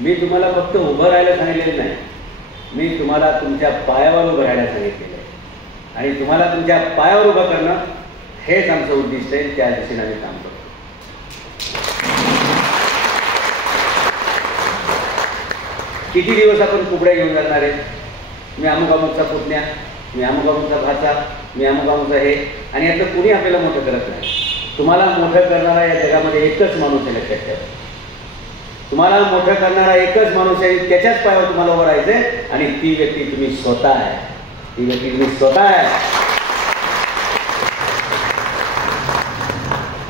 मी तुम्हाला फक्त उभं राहायला सांगितलेलं नाही, मी तुम्हाला तुमच्या पायावर उभं राहायला सांगितलेलं आहे. आणि तुम्हाला तुमच्या पायावर उभं करणं हेच आमचं उद्दिष्ट आहे. त्या दिशेने आम्ही काम करतो. किती दिवस आपण कुबड्या घेऊन जाणार आहे? मी अमुक अमुकचा पुतण्या, मी अमुक अमुकचा भाचा, मी अमुक अमुकचा हे, आणि यातलं कुणी आपल्याला मोठं करत नाही. तुम्हाला मोठं करणारा या जगामध्ये एकच माणूस आहे, लक्षात ठेवा. तुम्हाला मोठं करणारा एकच माणूस आहे, त्याच्याच पायावर तुम्हाला उभं राहायचंय, आणि ती व्यक्ती तुम्ही स्वतः आहे. ती व्यक्ती तुम्ही स्वतः आहे.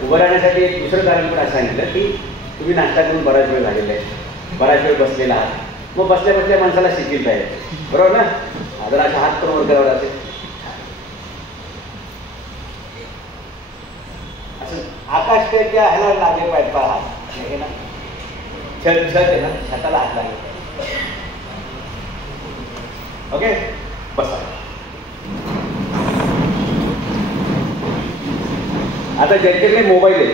उभं राहण्यासाठी एक दुसरं कारण पण असं सांगितलं की तुम्ही नाश्ता करून बराच वेळ झालेला आहे, बराच वेळ बसलेला आहात. मग बसल्या बसल्या माणसाला शिकवता येते, बरोबर ना? जर अशा हात करून वर करावा असेल, असं आकाश त्या ह्याला लागले पाहिजे पहा, हात हे ना छत छत आहे ना, छताला हात लागले. ओके, बसा. आता ज्यांच्याकडे मोबाईल आहे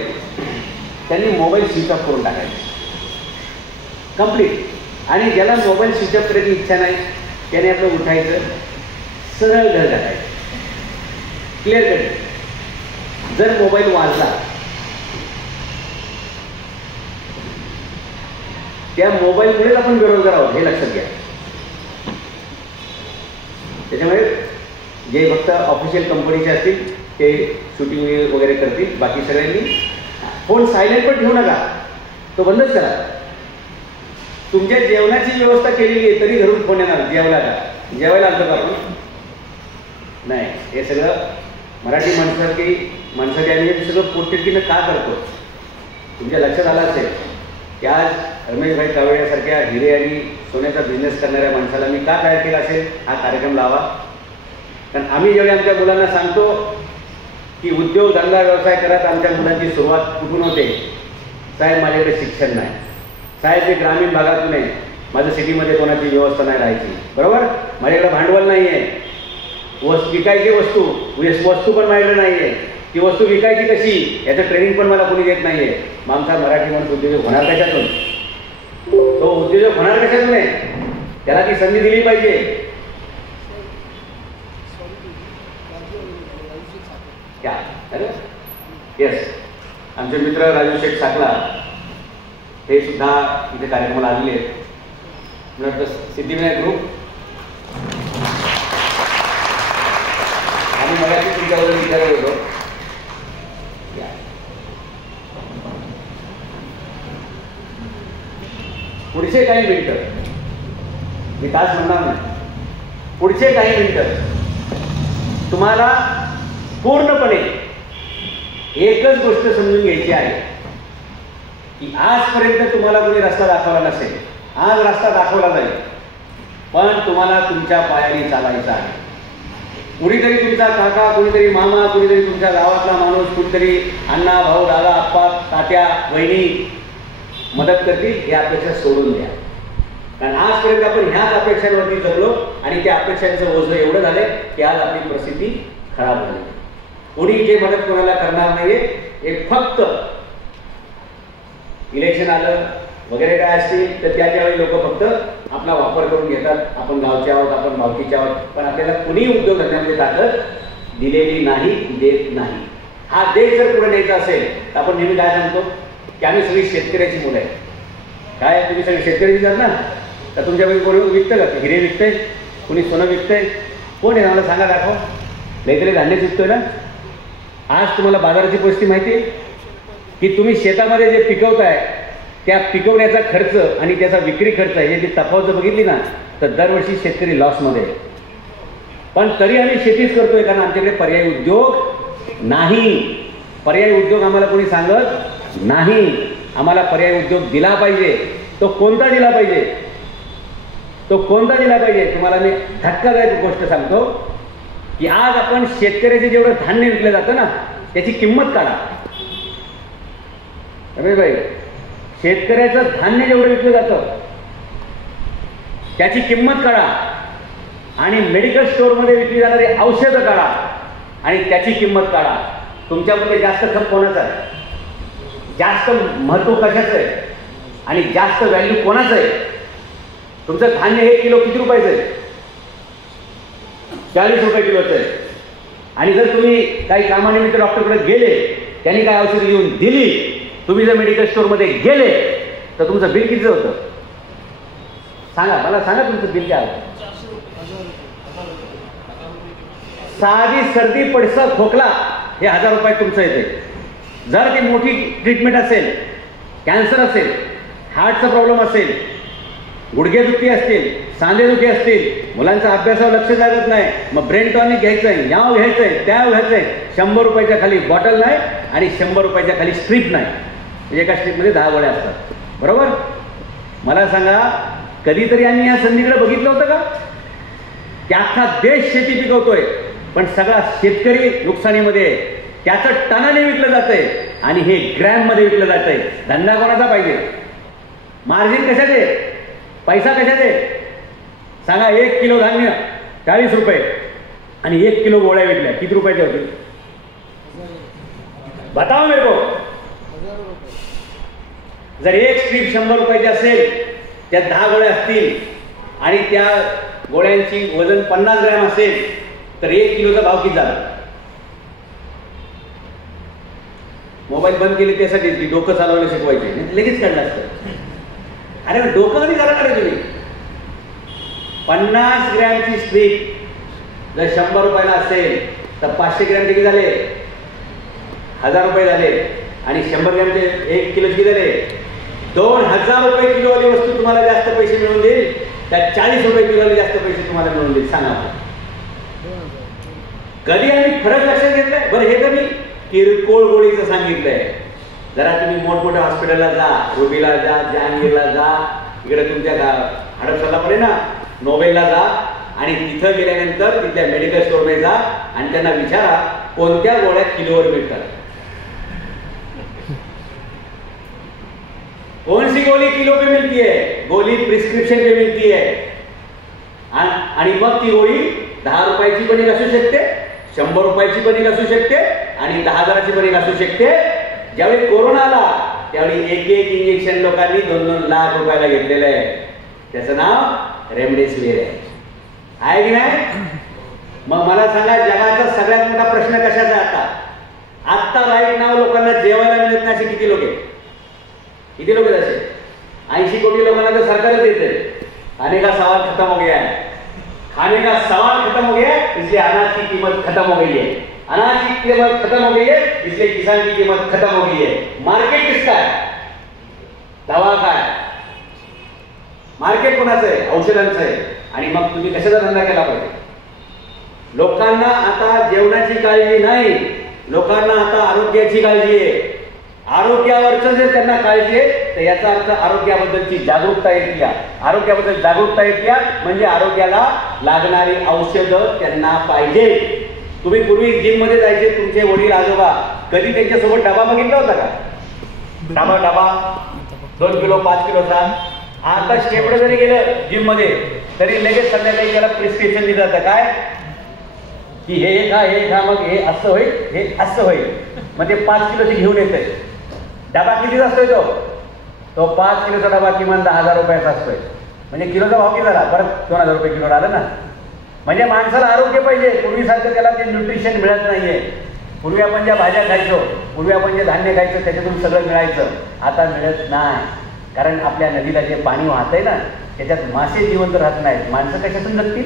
त्यांनी मोबाईल स्विच ऑफ करून टाकायचे कंप्लीट. आणि ज्याला मोबाईल स्विच ऑफ करायची इच्छा नाही त्याने आपलं उठायचं, सरळ घर घालायचं, क्लिअर कट. जर मोबाईल वाजला त्या मोबाईलमुळेच आपण बेरोजगार आहोत, हे लक्षात घ्या. त्याच्यामुळे जे फक्त ऑफिशियल कंपनीचे असतील ते शूटिंग वगैरे करतील, बाकी सगळ्यांनी फोन सायलेंट पण ठेवू नका, तो बंदच करा. तुमच्या जेवणाची व्यवस्था केलेली आहे तरी घरून फोन येणार, जेवला का, जेवायला आणतो का आपण? नाही. हे सगळं मराठी माणसासाठी आम्ही सगळं पोटतिडकीनं का करतो? तुमच्या लक्षात आलं असेल की आज रमेशभाई कावळेसारख्या हिरे आणि सोन्याचा बिझनेस करणाऱ्या माणसाला मी का तयार केला असेल हा कार्यक्रम लावा? कारण आम्ही जेवढे आमच्या मुलांना सांगतो की उद्योग धंदा व्यवसाय करत आमच्या मुलांची सुरुवात कुठून होते? साहेब माझ्याकडे शिक्षण नाही, साहेब मी ग्रामीण भागातून आहे, माझं सिटीमध्ये कोणाची व्यवस्था नाही राहायची, बरोबर? माझ्याकडे भांडवल नाही आहे, विकायची वस्तू पण माझ्याकडे नाही आहे, ती वस्तू विकायची कशी याचं ट्रेनिंग पण मला कोणी देत नाही आहे. मग आमचा मराठी माणूस उद्योजक होणार कशातून? तो उद्योजक होणार कशातून आहे? त्याला ती संधी दिली पाहिजे. क्या अरे येस, आमचे मित्र राजू शेठ साकला हे सुद्धा इथे कार्यक्रमाला आलेले आहेत. सिद्धिविनायक ग्रुप आणि मला तुमच्याबद्दल विचारत होतो. पुढचे काही मिनिटं, मी तास म्हणणार नाही, पुढचे काही मिनिटं तुम्हाला पूर्णपणे एकच गोष्ट समजून घ्यायची आहे की आजपर्यंत तुम्हाला कोणी रस्ता दाखवला नसेल, आज रस्ता दाखवला जाईल, पण तुम्हाला तुमच्या पायाने चालायचं आहे. कुणीतरी तुमचा काका, कुणीतरी मामा, कुणीतरी तुमच्या गावातला माणूस, कुणीतरी अण्णा, भाऊ, दादा, आप्पा, तात्या, वहिनी मदत करतील ही अपेक्षा सोडून द्या. कारण आजपर्यंत आपण ह्याच अपेक्षांवरती जगलो आणि त्या अपेक्षांचं ओझं एवढं झालंय की आज आपली परिस्थिती खराब झाली. कोणी जे मदत कोणाला करणार नाहीये. हे फक्त इलेक्शन आलं वगैरे काय असतील तर त्यावेळी लोक फक्त आपला वापर करून घेतात. आपण गावचे आहोत, आपण भावकीचे आहोत, पण आपल्याला कुणी उद्योगधंद्यामध्ये ताकद दिलेली नाही, देत नाही. हा देश जर पुढे न्यायचा असेल तर आपण नेहमी काय सांगतो की आम्ही सगळी शेतकऱ्याची मुलं आहे. काय तुम्ही सगळे शेतकऱ्याची जात ना, तर तुमच्यापैकी कोणी विकतं का? हिरे विकतंय, कोणी सोनं विकतंय, कोण आहे मला सांगा, दाखवा. लईतरी धान्य विकतोय ना. आज तुम्हाला बाजाराची परिस्थिती माहिती आहे की तुम्ही शेतामध्ये जे पिकवताय त्या पिकवण्याचा खर्च आणि त्याचा विक्री खर्च याची तफावत बघितली ना तर दरवर्षी शेतकरी लॉसमध्ये आहे. पण तरी आम्ही शेतीच करतोय कारण आमच्याकडे पर्यायी उद्योग नाही. पर्यायी उद्योग आम्हाला कोणी सांगत नाही. आम्हाला पर्यायी उद्योग दिला पाहिजे. तो कोणता दिला पाहिजे? तो कोणता दिला पाहिजे? तुम्हाला मी धक्कादायक गोष्ट सांगतो की आज आपण शेतकऱ्याचे जेवढं धान्य विकलं जातं ना त्याची किंमत काढा. भाई, शेतकऱ्याचं धान्य जेवढं विकलं जातं त्याची किंमत काढा आणि मेडिकल स्टोअरमध्ये विकली जाणारी औषधं काढा आणि त्याची किंमत काढा. तुमच्यामध्ये जास्त खप कोणाचा आहे? जास्त महत्त्व कशाचं आहे? आणि जास्त व्हॅल्यू कोणाचं आहे? तुमचं धान्य 1 किलो किती रुपयाचं आहे? 40 रुपये किलोचं आहे. आणि जर तुम्ही काही कामानिमित्त डॉक्टरकडे गेले, त्यांनी काय औषध घेऊन दिली, तुम्ही जर मेडिकल स्टोअरमध्ये गेले तर तुमचं बिल कितीचं होतं? सांगा मला, सांगा तुमचं बिल काय होतं? साधी सर्दी पडसा खोकला हे 1000 रुपयात तुमचं येते. जर ती मोठी ट्रीटमेंट असेल, कॅन्सर असेल, हार्टचा प्रॉब्लेम असेल, गुडघेदुखी असतील, सांधेदुखी असतील, मुलांचा अभ्यासावर लक्ष लागत नाही, मग ब्रेन टॉनिक घ्यायचं आहे, याव घ्यायचं आहे, त्याव घ्यायचं आहे. 100 रुपयाच्या खाली बॉटल नाही आणि 100 रुपयाच्या खाली स्ट्रीप नाही. म्हणजे एका स्ट्रीपमध्ये 10 गोळ्या असतात. बरोबर? मला सांगा, कधीतरी आम्ही या संधीकडे बघितलं होतं का? की अख्खा देश शेती पिकवतोय, पण सगळा शेतकरी नुकसानीमध्ये आहे. त्याचं टनाने विकलं जातंय आणि हे ग्रॅममध्ये विकलं जातंय. धंदा कोणाचा पाहिजे? मार्जिन कशात आहे? पैसा कशात आहे? सांगा. 1 किलो धान्य 40 रुपये आणि 1 किलो गोळ्या विकल्या किती रुपयाच्या होतील? बताओ मेरे को. जर एक स्ट्रीप 100 रुपयाची असेल, त्यात 10 गोळ्या असतील आणि त्या गोळ्यांची वजन 50 ग्रॅम असेल तर 1 किलोचा भाव किती झाला? मोबाईल बंद केले त्यासाठी की डोकं चालवायला शिकवायचे, लगेच काढलं असतं. अरे डोकं कधी चालवणार आहे तुम्ही? 50 ग्रॅमची स्ट्रीप जर 100 रुपयाला असेल तर 500 ग्रॅम किती झाले? 1000 रुपये झाले. आणि 100 ग्रॅमचे 1 किलो किती झाले? 2000 रुपये किलोवाली वस्तू तुम्हाला जास्त पैसे मिळून देईल, त्या 40 रुपये किलोवाली जास्त पैसे तुम्हाला मिळून देईल. सांगा कधी आम्ही फरक लक्षात घेतलाय? बरं, हे तर मी किरकोळ गोळीचं सांगितलंय. जरा तुम्ही मोठमोठ्या हॉस्पिटलला जा, रुबीला जा, जहांगीरला जा, इकडे तुमच्या हडपसरला पडे ना, नोबेलला जा आणि तिथं गेल्यानंतर तिथल्या मेडिकल स्टोअरमध्ये जा आणि त्यांना विचारा कोणत्या गोळ्या किलोवर मिळतात. कौन सी गोली किलो पे मिलती है? गोली प्रिस्क्रिप्शन पे मिलती है. आणि मग ती गोळी 10 रुपयाची पण एक असू शकते, 100 रुपयाची पण एक असू शकते आणि 10,000ची पण एक असू शकते. ज्यावेळी कोरोना आला त्यावेळी एक इंजेक्शन लोकांनी 2-2 लाख रुपयाला घेतलेलं आहे. त्याचं नाव रेमडेसिवीर आहे की नाही? मग मला सांगा, जगाचा सगळ्यात मोठा प्रश्न कशाचा आहे? आता राईट नाव लोकांना जेवायला मिळत नाही असे किती लोक आहेत? किती लोक आहेत असे? 80 कोटी लोकांना तर सरकारच देते. खाने का सवाल खत्म हो गया है, खाने का सवाल खत्म हो गया है, इसलिए अनाज की कीमत खत्म हो गई है. अनाज की कीमत खत्म हो गई है, इसलिए किसान की कीमत खत्म हो गई है. मार्केट किसका है? दवा का है. मार्केट कोणाचं आहे? औषधांचं आहे. आणि मग तुम्ही कशाचा धंदा केला पाहिजे? लोकांना आता जेवणाची काळजी नाही, लोकांना आता आरोग्याची काळजी आहे. आरोग्यावरचं जर त्यांना काळजी आहे तर याचा अर्थ आरोग्याबद्दलची जागरूकता येते. आरोग्याबद्दल जागरूकता येते म्हणजे आरोग्याला लागणारी औषधं त्यांना पाहिजे. तुम्ही पूर्वी जिम मध्ये जायचे, तुमचे वडील आजोबा, कधी त्यांच्यासोबत डबा बघितला होता का? डबा 2 किलो 5 किलोचा. आता शेपडे जरी गेलं जिम मध्ये तरी लगेच संध्याकाळी त्याला प्रिस्क्रिप्शन दिलं जातं. काय की हे खा, मग हे असं होईल, हे असं होईल. मग ते 5 किलोचे घेऊन येते. डबा कितीचा असतोय तो 5 किलोचा डबा किमान 10,000 रुपयाचा असतोय. म्हणजे किलोचा भाव किती झाला? परत 2,000 रुपये किलो आलं ना. म्हणजे माणसाला आरोग्य पाहिजे. पूर्वीसारखं त्याला ते न्यूट्रिशन मिळत नाहीये. पूर्वी आपण ज्या भाज्या खायचो, पूर्वी आपण जे धान्य खायचो त्याच्यातून सगळं मिळायचं, आता मिळत नाही. कारण आपल्या नदीला जे पाणी वाहतंय ना त्याच्यात मासे जिवंत राहत नाहीत. माणसं कशातून जगतील?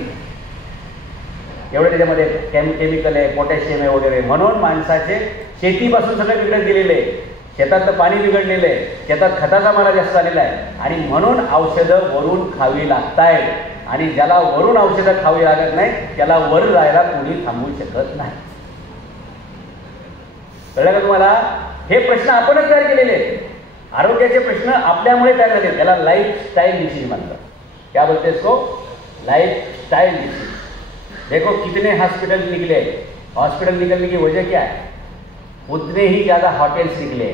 एवढं त्याच्यामध्ये केमिकल आहे, पोटॅशियम आहे वगैरे. म्हणून माणसाचे शेतीपासून सगळं बिघडत गेलेलं आहे. शेतात पाणी बिघडलेलं आहे, शेतात खताचा मारा जास्त आलेला आहे आणि म्हणून औषधं वरून खावी लागतायत. आणि ज्याला वरून औषधं खावी लागत नाही त्याला वर जायला कोणी थांबवू शकत नाही. कळलं का तुम्हाला? हे प्रश्न आपणच तयार केलेले आहेत. आरोग्याचे प्रश्न आपल्यामुळे तयार झाले. त्याला लाइफस्टाइल डिसीज म्हणतात. क्या बोलते इसको? Lifestyle disease. देखो कितने हॉस्पिटल निकले. हॉस्पिटल निकलने की वजह क्या है? उतने ही ज्यादा हॉटेल्स निकले.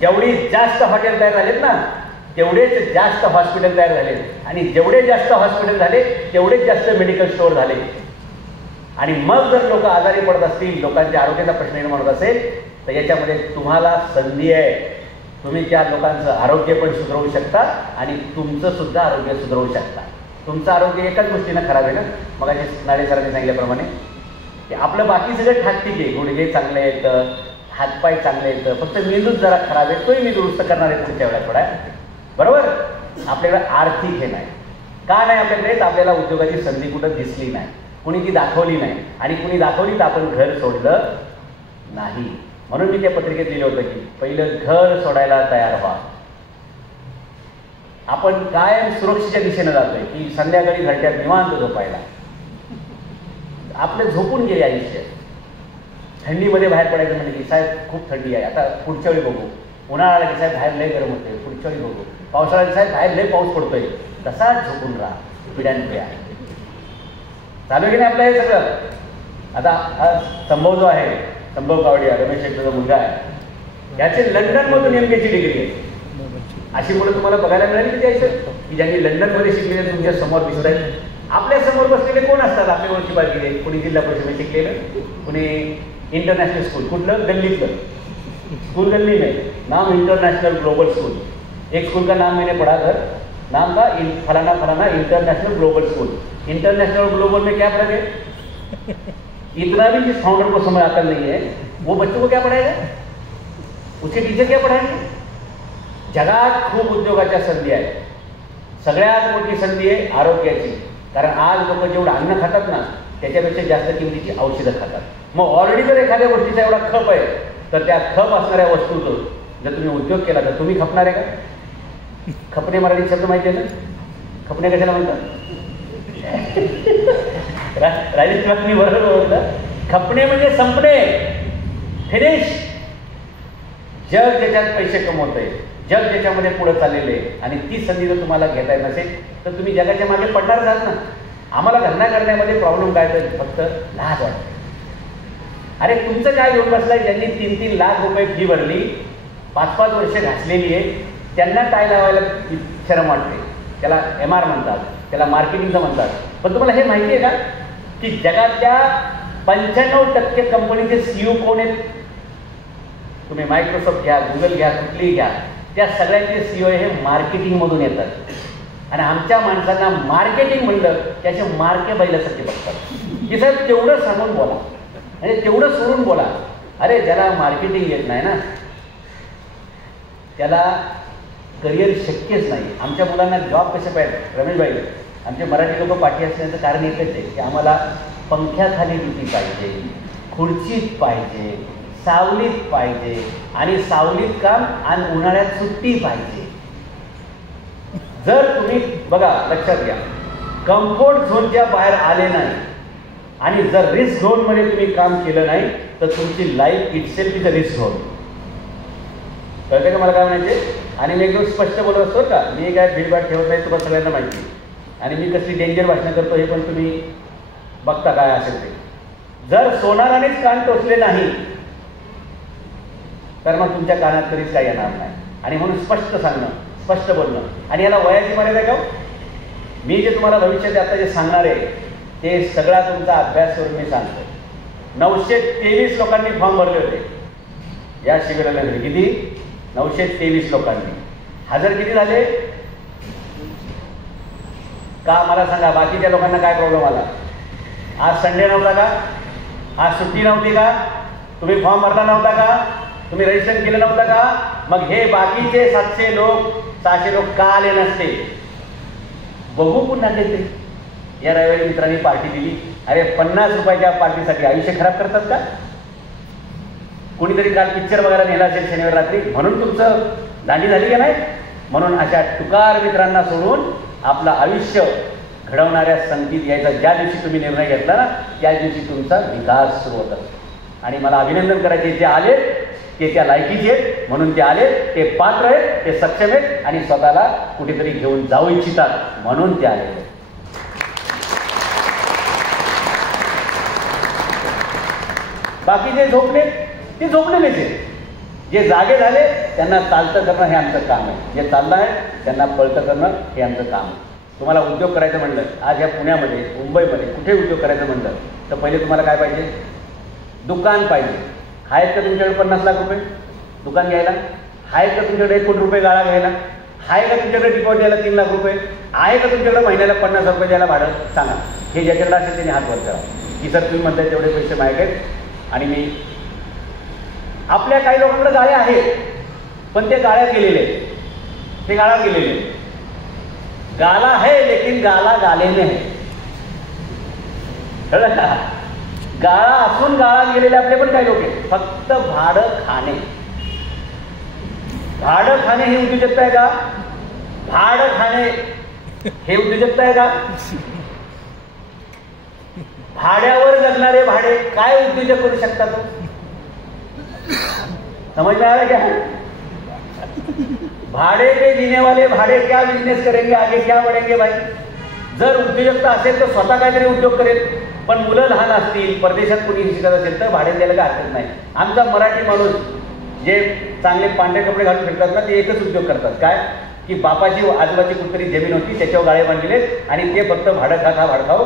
जेवढी जास्त हॉटेल तयार झालेत ना तेवढेच जास्त हॉस्पिटल तयार झाले आणि जेवढे जास्त हॉस्पिटल झाले तेवढेच जास्त मेडिकल स्टोअर झाले. आणि मग जर लोक आजारी पडत असतील, लोकांच्या आरोग्याचा प्रश्न निर्माण होत असेल तर याच्यामध्ये तुम्हाला संधी आहे. तुम्ही त्या लोकांचं आरोग्य पण सुधारवू शकता आणि तुमचं सुद्धा आरोग्य सुधारवू शकता. तुमचं आरोग्य एकाच गोष्टीनं खराब आहे ना, मग नाडे सरांनी सांगितल्याप्रमाणे की आपलं बाकी सगळं ठाकठीक आहे, गुडघे चांगले येतं, हातपाय चांगले येतं, फक्त मेंदूच जरा खराब आहे, तोही मी दुरुस्त करणार आहे पुढच्या वेळा थोडा. बरोबर. आपल्याकडे आर्थिक हे नाही. का नाही आपल्याकडे? तर आपल्याला उद्योगाची संधी कुठं दिसली नाही, कुणी ती दाखवली नाही, आणि कुणी दाखवली तर आपण घर सोडलं नाही. म्हणून मी त्या पत्रिकेत लिहिलं होतं की पहिलं घर सोडायला तयार व्हा. आपण कायम सुरक्षेच्या दिशेनं जातोय की संध्याकाळी घरट्यात निवांत झोपायला. आपलं झोपून गेले आयुष्य. थंडीमध्ये बाहेर पडायचं म्हणजे की साहेब खूप थंडी आहे, आता पुढच्या वेळी बघू. उन्हाळा आला की साहेब बाहेर लय गरम होते, पुढच्या वेळी बघू. पावसाळ्यात साहेब बाहेर लय पाऊस पडतोय, तसाच झोपून राहा पिढ्यानपिढ्या. चालू की नाही आपलं हे सगळं. आता हा संभव जो आहे, संभव कावडिया, रमेश शेट्टीचा मुलगा आहे, याचे लंडनमधून MBA ची डिग्री आहे. अशी मुलं तुम्हाला बघायला मिळाली की द्यायचं की ज्यांनी लंडनमध्ये शिकलेले तुमच्या समोर दिसत आहेत. आपल्या समोर बसलेले कोण असतात? आपल्या ओळखी बारकीले. कुणी जिल्हा परिषदेत शिकलेलं, कुणी इंटरनॅशनल स्कूल. कुठलं? गल्लीतलं स्कूल. गल्ली में नाम इंटरनेशनल ग्लोबल स्कूल. एक स्कूल का नाम मैंने पढ़ा कर, नाम था फलाना फलाना international global school. International global में क्या फर्क है? इतना भी जिस फाउंडर को समझ आता नहीं है वो बच्चों को क्या पढ़ाएगा? उसके टीचर क्या पढ़ाएंगे? जगात खूप उद्योगाच्या संधी आहेत. सगळ्यात मोठी संधी आहे आरोग्याची. कारण आज लोक जेवढं अन्न खातात ना त्याच्यापेक्षा जास्त किमतीची औषधं खातात. मग ऑलरेडी जर एखाद्या गोष्टीचा एवढा खप आहे तर त्या खप असणाऱ्या वस्तूचं जर तुम्ही उद्योग केला तर तुम्ही खपणार आहे का? खपणे मराठी शब्द माहिती आहे ना? खपणे कशाला म्हणतात? राजेश मी बरोबर बोललं. खपणे म्हणजे संपणे, फिनिश. जग ज्याच्यात पैसे कमवतंय, जग ज्याच्यामध्ये पुढे चाललेले आहे, आणि ती संधी जर तुम्हाला घेता येत नसेल तर तुम्ही जगाच्या मागे पडणार आहात ना. आम्हाला धंदा करण्यामध्ये प्रॉब्लेम काय तर फक्त लाज वाटते. अरे तुमचं काय घेऊन बसलाय? ज्यांनी 3-3 लाख रुपये फी भरली, 5-5 वर्ष घासलेली आहे, त्यांना टाय लावायला शरम वाटते. त्याला MR म्हणतात, त्याला मार्केटिंगचं म्हणतात. पण तुम्हाला हे माहिती आहे का की जगातल्या 95% कंपनीचे CEO कोण आहेत? तुम्ही मायक्रोसॉफ्ट घ्या, गुगल घ्या, कुठलीही घ्या, त्या सगळ्यांचे CEO हे मार्केटिंगमधून येतात. आणि आमच्या माणसांना मार्केटिंग म्हणलं त्याचे मार्के बैलासारखे बघतात की साहेब तेवढं सांगून बोला, म्हणजे तेवढं सोडून बोला. अरे ज्याला मार्केटिंग येत नाही ना त्याला करिअर शक्यच नाही. आमच्या मुलांना जॉब कसे पाहिजे? रमेशभाई, आमचे मराठी लोक पाठी असण्याचं कारण एकच आहे की आम्हाला पंख्याखाली ड्युटी पाहिजे, खुर्चीत पाहिजे, सावलीत पाहिजे, आणि सावलीत काम आणि उन्हाळ्यात सुट्टी पाहिजे. जर तुम्ही बघा, लक्षात घ्या, कम्फर्ट झोनच्या बाहेर आले नाही आणि जर रिस्क झोनमध्ये तुम्ही काम केलं नाही तर तुमची life itself is a risk zone. कळतं का मला काय म्हणायचे? आणि मी एकदम स्पष्ट बोलत असतो का, मी काय भीडभाड ठेवत नाही, तुम्हाला सगळ्यांना माहिती. आणि मी कसली डेंजर भाषणं करतो हे पण तुम्ही बघता काय असेल ते. जर सोनारानेच कान टोचले नाही तर मग तुमच्या कानात कधीच काय येणार नाही. आणि म्हणून स्पष्ट सांगणं, स्पष्ट बोलणं. आणि याला वयाची मर्यादा का? मी जे तुम्हाला भविष्यात आता जे सांगणार आहे ते सगळा तुमचा अभ्यास करून मी सांगतो. 923 लोकांनी फॉर्म भरले होते या शिबिराला. किती? 923 लोकांनी. हजर किती झाले? का मला सांगा, बाकीच्या लोकांना काय प्रॉब्लेम आला? आज संडे नव्हता का? आज सुट्टी नव्हती का? तुम्ही फॉर्म भरला नव्हता का? तुम्ही रजिस्ट्रेशन केलं नव्हतं का? मग हे बाकीचे 700 लोक 600 लोक का आले नसते? बघू पुन्हा देते. या रविवारी मित्रांनी पार्टी दिली. अरे 50 रुपयाच्या पार्टीसाठी आयुष्य खराब करतात का? कोणीतरी काल पिक्चर बघायला नेला असेल शनिवार रात्री, म्हणून तुमचं दांडी झाली का नाही? म्हणून अशा टुकार मित्रांना सोडून आपलं आयुष्य घडवणाऱ्या संगीत यायचा ज्या दिवशी तुम्ही निर्णय घेतला ना त्या दिवशी तुमचा विकास सुरू होता. आणि मला अभिनंदन करायचे, जे आले ते त्या लायकीचे आहेत म्हणून ते आले, ते पात्र आहेत, ते सक्षम आहेत आणि स्वतःला कुठेतरी घेऊन जाऊ इच्छितात म्हणून ते आले. बाकी जे झोपले ते झोपलेलेच आहेत. जे जागे झाले त्यांना चालतं करणं हे आमचं काम आहे. जे चाललं आहे त्यांना पळतं करणं हे आमचं काम आहे. तुम्हाला उद्योग करायचं म्हणलं, आज या पुण्यामध्ये, मुंबईमध्ये कुठे उद्योग करायचं म्हणलं तर पहिले तुम्हाला काय पाहिजे? दुकान पाहिजे. आहेत का तुमच्याकडे 50 लाख रुपये दुकान घ्यायला? आहे का तुमच्याकडे 1 कोटी रुपये गाळा घ्यायला? आहे का तुमच्याकडे डिपॉझिट द्यायला 3 लाख रुपये? आहे का तुमच्याकडे महिन्याला 50 रुपये द्यायला भाडं? सांगा. हे ज्याच्याकडे असेल त्याने हात वर करा की सर तुम्ही म्हणताय तेवढे पैसे माझ्याकडे आहेत आणि मी. आपल्या काही लोकांकडे गाळे आहेत पण ते गाळ्यात गेलेले आहेत, ते गाळात गेलेले. गाला है लेकिन गाला गाले में है. कळलं का? गाळा असून गाळात गेलेले आपले पण काही लोक आहेत. फक्त भाडं खाणे. भाडं खाणे ही उद्योजकता आहे का? भाडं खाणे हे उद्योजकता आहे का? भाड्यावर जगणारे भाडे काय उद्योजक करू शकतात? समझ में आ रहा क्या? भाड़े पे जीने वाले भाड़े क्या बिजनेस करेंगे, आगे क्या बढ़ेंगे भाई? जर उद्योजकता असेल तर स्वतः काहीतरी उद्योग करेल. पण मुलं लहान असतील, परदेशात कुणी शिकत असेल तर भाडे द्यायला काय हरकत नाही. आमचा मराठी माणूस जे चांगले पांढरे कपडे घालून फिरतात ना, ते एकच उद्योग करतात. काय की बापाची आजोबाची कुठतरी जमीन होती त्याच्यावर गाळे बांधलेले आणि ते फक्त भाडं खा भाडखाऊ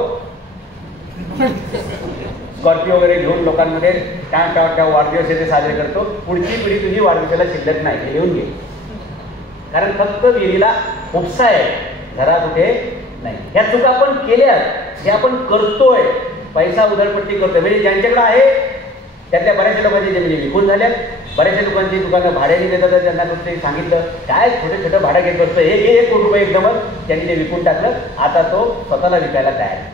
स्कॉर्पिओ वगैरे घेऊन लोकांमध्ये काय वाढदिवस ते साजरे करतो. पुढची पिढी तुझी वाढदिवसाला शिल्लक नाही हे लिहून घे. कारण फक्त विहिरीला उपसा आहे, घरा कुठे नाही. ह्या चुका आपण केल्या, हे आपण करतोय, पैसा उधळपट्टी करतोय. म्हणजे ज्यांच्याकडे आहे त्यातल्या बऱ्याचशा लोकांची जमिनी विकून झाल्या, बऱ्याचशा लोकांची दुकानं भाड्याने देतात. त्यांना कुठे सांगितलं काय छोटे छोटं भाडं घेत बसतं, हे 1 कोटी रुपये एकदमच त्यांनी ते विकून टाकलं. आता तो स्वतःला विकायला तयार.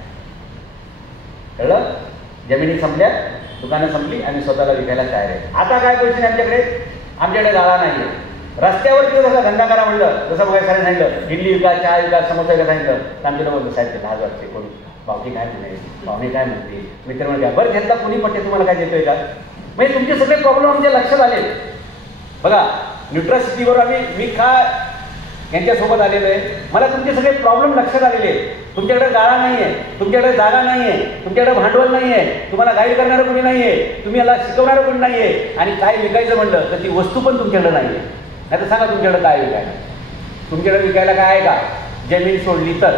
कळलं? जमिनी संपल्या, दुकानं संपली आणि स्वतःला विकायला तयार आहे. आता काय पैसे आमच्याकडे गाळा नाही आहे. रस्त्यावर तिथं जसा धंदा करा म्हणलं, जसं बघायला सांगितलं इडली विका, चहा विका, समोसा विका सांगितलं तर आमच्याकडे बोलतो साहेब ते 10,000 कोणी पाहुणे काय म्हणते, पाहुणे काय म्हणते, मित्र म्हणजे बरं घेतला कोणी पट्टे तुम्हाला काय देतोय का? म्हणजे तुमचे सगळे प्रॉब्लेम आमच्या लक्षात आले. बघा न्यूट्रासिटीवर मी का यांच्यासोबत आलेलो आहे, मला तुमचे सगळे प्रॉब्लेम लक्षात आलेले आहेत. तुमच्याकडे गाळा नाही आहे, तुमच्याकडे जागा नाही आहे, तुमच्याकडे भांडवल नाही आहे, तुम्हाला गाईड करणारं कोणी नाही आहे, तुम्ही याला शिकवणारं कोणी नाही आहे, आणि काय विकायचं म्हणलं तर ती वस्तू पण तुमच्याकडे नाही आहे. नाही तर सांगा तुमच्याकडे काय विकायला? तुमच्याकडे विकायला काय आहे का? जमीन सोडली तर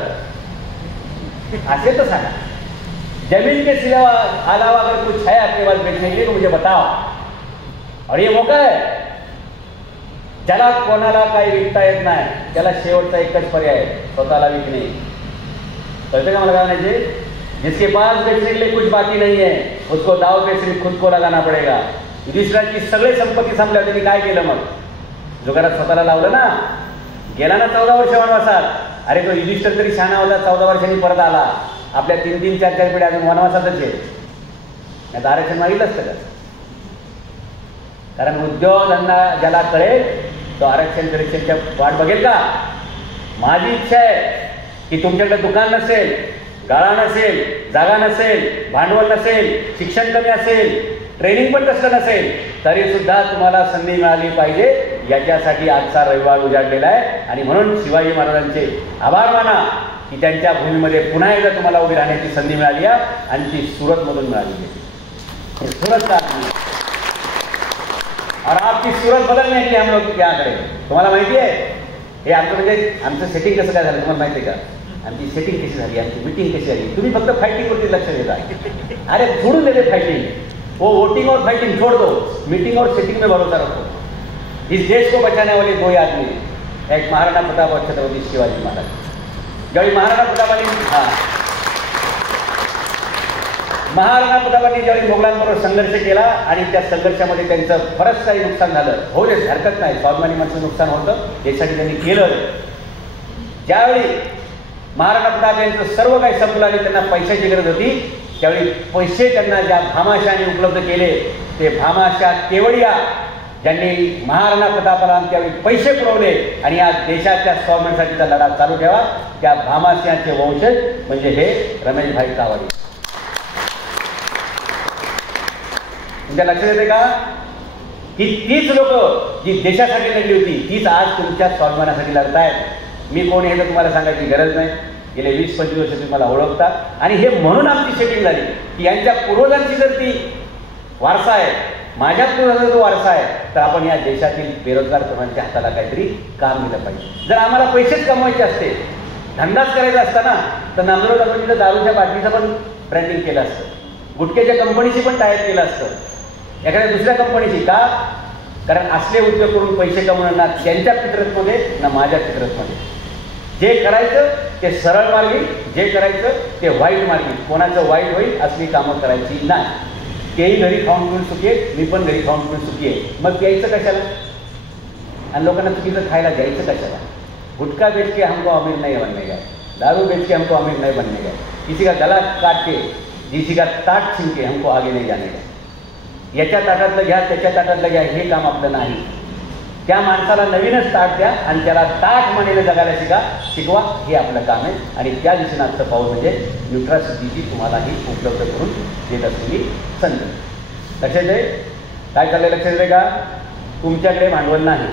असे तर सांगा. जमीन के सिवा अलावा अगर कुछ है आपके पास बेचने के लिए तो मुझे बताओ. और ये मौका है. ज्याला कोणाला काही विकता येत नाही त्याला शेवटचा एकच पर्याय आहे, स्वतःला विकणे. कळतं का मला काय म्हणायचे? जिसके पास बेचने के लिए कुछ बाकी नहीं है उसको दाव पे सिर्फ खुद को लगाना पड़ेगा. युधिष्ठिराची सगळी संपत्ती संपल्या, त्यांनी काय केलं मग? जुगारात स्वतःला लावलं ना. गेला ना 14 वर्ष वनवासात. अरे तो युधिष्ठिर तरी शहाणा होता, 14 वर्षांनी परत आला. आपल्या 3-3, 4-4 पिढ्या अजून वनवासातच आहे. नाही तर आरक्षण मागितलं असतं का? कारण उद्योगधंदा ज्याला कळेल तो आरक्षण परीक्षेच्या वाट बघेल का? माझी इच्छा आहे की तुमच्याकडे दुकान नसेल, गाळा नसेल, जागा नसेल, भांडवल नसेल, शिक्षण कमी असेल, ट्रेनिंग पण कसलं नसेल, तरी सुद्धा तुम्हाला संधी मिळाली पाहिजे. याच्यासाठी आजचा रविवार उजाडलेला आहे. आणि म्हणून शिवाजी महाराजांचे आभार माना की त्यांच्या भूमीमध्ये पुन्हा एकदा तुम्हाला उभी राहण्याची संधी मिळाली आहे आणि ती सूरतमधून मिळाली आहे. सूरत का और आपकी सूरत बदलने के लिए हम लोग याकडे. तुम्हाला माहिती आहे हे आमचं म्हणजे आमचं सेटिंग कसं काय झालं तुम्हाला माहिती आहे का? आमची सेटिंग कशी झाली, आमची मीटिंग कशी झाली. तुम्ही फक्त फायटिंगवरती लक्ष देता. अरे सोडून देते फायटिंग, वो वोटिंग और फाइटिंग छोड़ दो, मीटिंग और सेटिंग में भरोसा रखो. इस देश को बचाने वाले 2 आदमी, एक महाराणा प्रताप और छत्रपति शिवाजी महाराज. ज्यावेळी महाराणा प्रतापांनी ज्यावेळी मोगलांबरोबर संघर्ष केला आणि त्या संघर्षामध्ये त्यांचं बरंच काही नुकसान झालं, हो दे हरकत नाही, स्वाभिमानी माणसं नुकसान होतं, यासाठी त्यांनी केलं. ज्यावेळी महाराणा प्रताप यांचं सर्व काही संपलं आणि त्यांना पैशाची गरज होती, त्यावेळी पैसे त्यांना ज्या भामाशाने उपलब्ध केले ते भामाशा केवडिया ज्यांनी महाराणा प्रतापाला त्यावेळी पैसे पुरवले आणि या देशाच्या स्वाभिमानासाठीचा लढा चालू ठेवा, त्या भामाशाचे वंशज म्हणजे हे रमेशभाई कावडे. तुमच्या लक्षात येते का की तीच लोक जी देशासाठी लढली होती तीच आज तुमच्या स्वाभिमानासाठी लढतायत. मी कोण हे तर तुम्हाला सांगायची गरज नाही. गेले 20-25 वर्ष तुम्ही मला ओळखता. आणि हे म्हणून आमची सेटिंग झाली की यांच्या पूर्वजांची जर ती वारसा आहे, माझ्या पूर्वजांचा जो वारसा आहे, तर आपण या देशातील बेरोजगार तरुणांच्या हाताला काहीतरी काम दिलं पाहिजे. जर आम्हाला पैसेच कमवायचे असते, धंदाच करायचा असता ना, तर नामदेव कंपनीचं दारूच्या बाटलीचं पण ब्रँडिंग केलं असतं, गुटख्याच्या कंपनीशी पण टायप केलं असतं, एखाद्या दुसऱ्या कंपनीची. का? कारण असले उद्योग करून पैसे कमवणं ना त्यांच्या फितरतमध्ये ना माझ्या फितरतमध्ये. जे करायचं ते सरळ मार्गी, जे करायचं ते वाईट मार्गी. कोणाचं वाईट होईल असली कामं करायची नाही. तेही घरी खाऊन पिऊन सुखी आहे, मी पण घरी खाऊन पिऊन सुखी आहे. मग यायचं कशाला आणि लोकांना चुकीचं खायला द्यायचं कशाला. गुटखा बेच के हमको अमीर नहीं बनने का, दारू बेच के हमको अमीर नहीं बनने का, किसी का गला काट के किसी का ताट छीन के हमको आगे नहीं जाने का. याच्या ताटातलं घ्या त्याच्या ताटातलं घ्या हे काम आपलं नाही. त्या माणसाला नवीनच ताट द्या आणि त्याला ताट म्हणेलं जगायला शिकवा, हे आपलं काम आहे. आणि त्या दिशेनं आजचं पाऊल म्हणजे न्यूट्रासिटीची तुम्हालाही उपलब्ध करून देत असलेली संधी. लक्षात आहे काय चाललंय, लक्षात आहे का. तुमच्याकडे भांडवल नाही,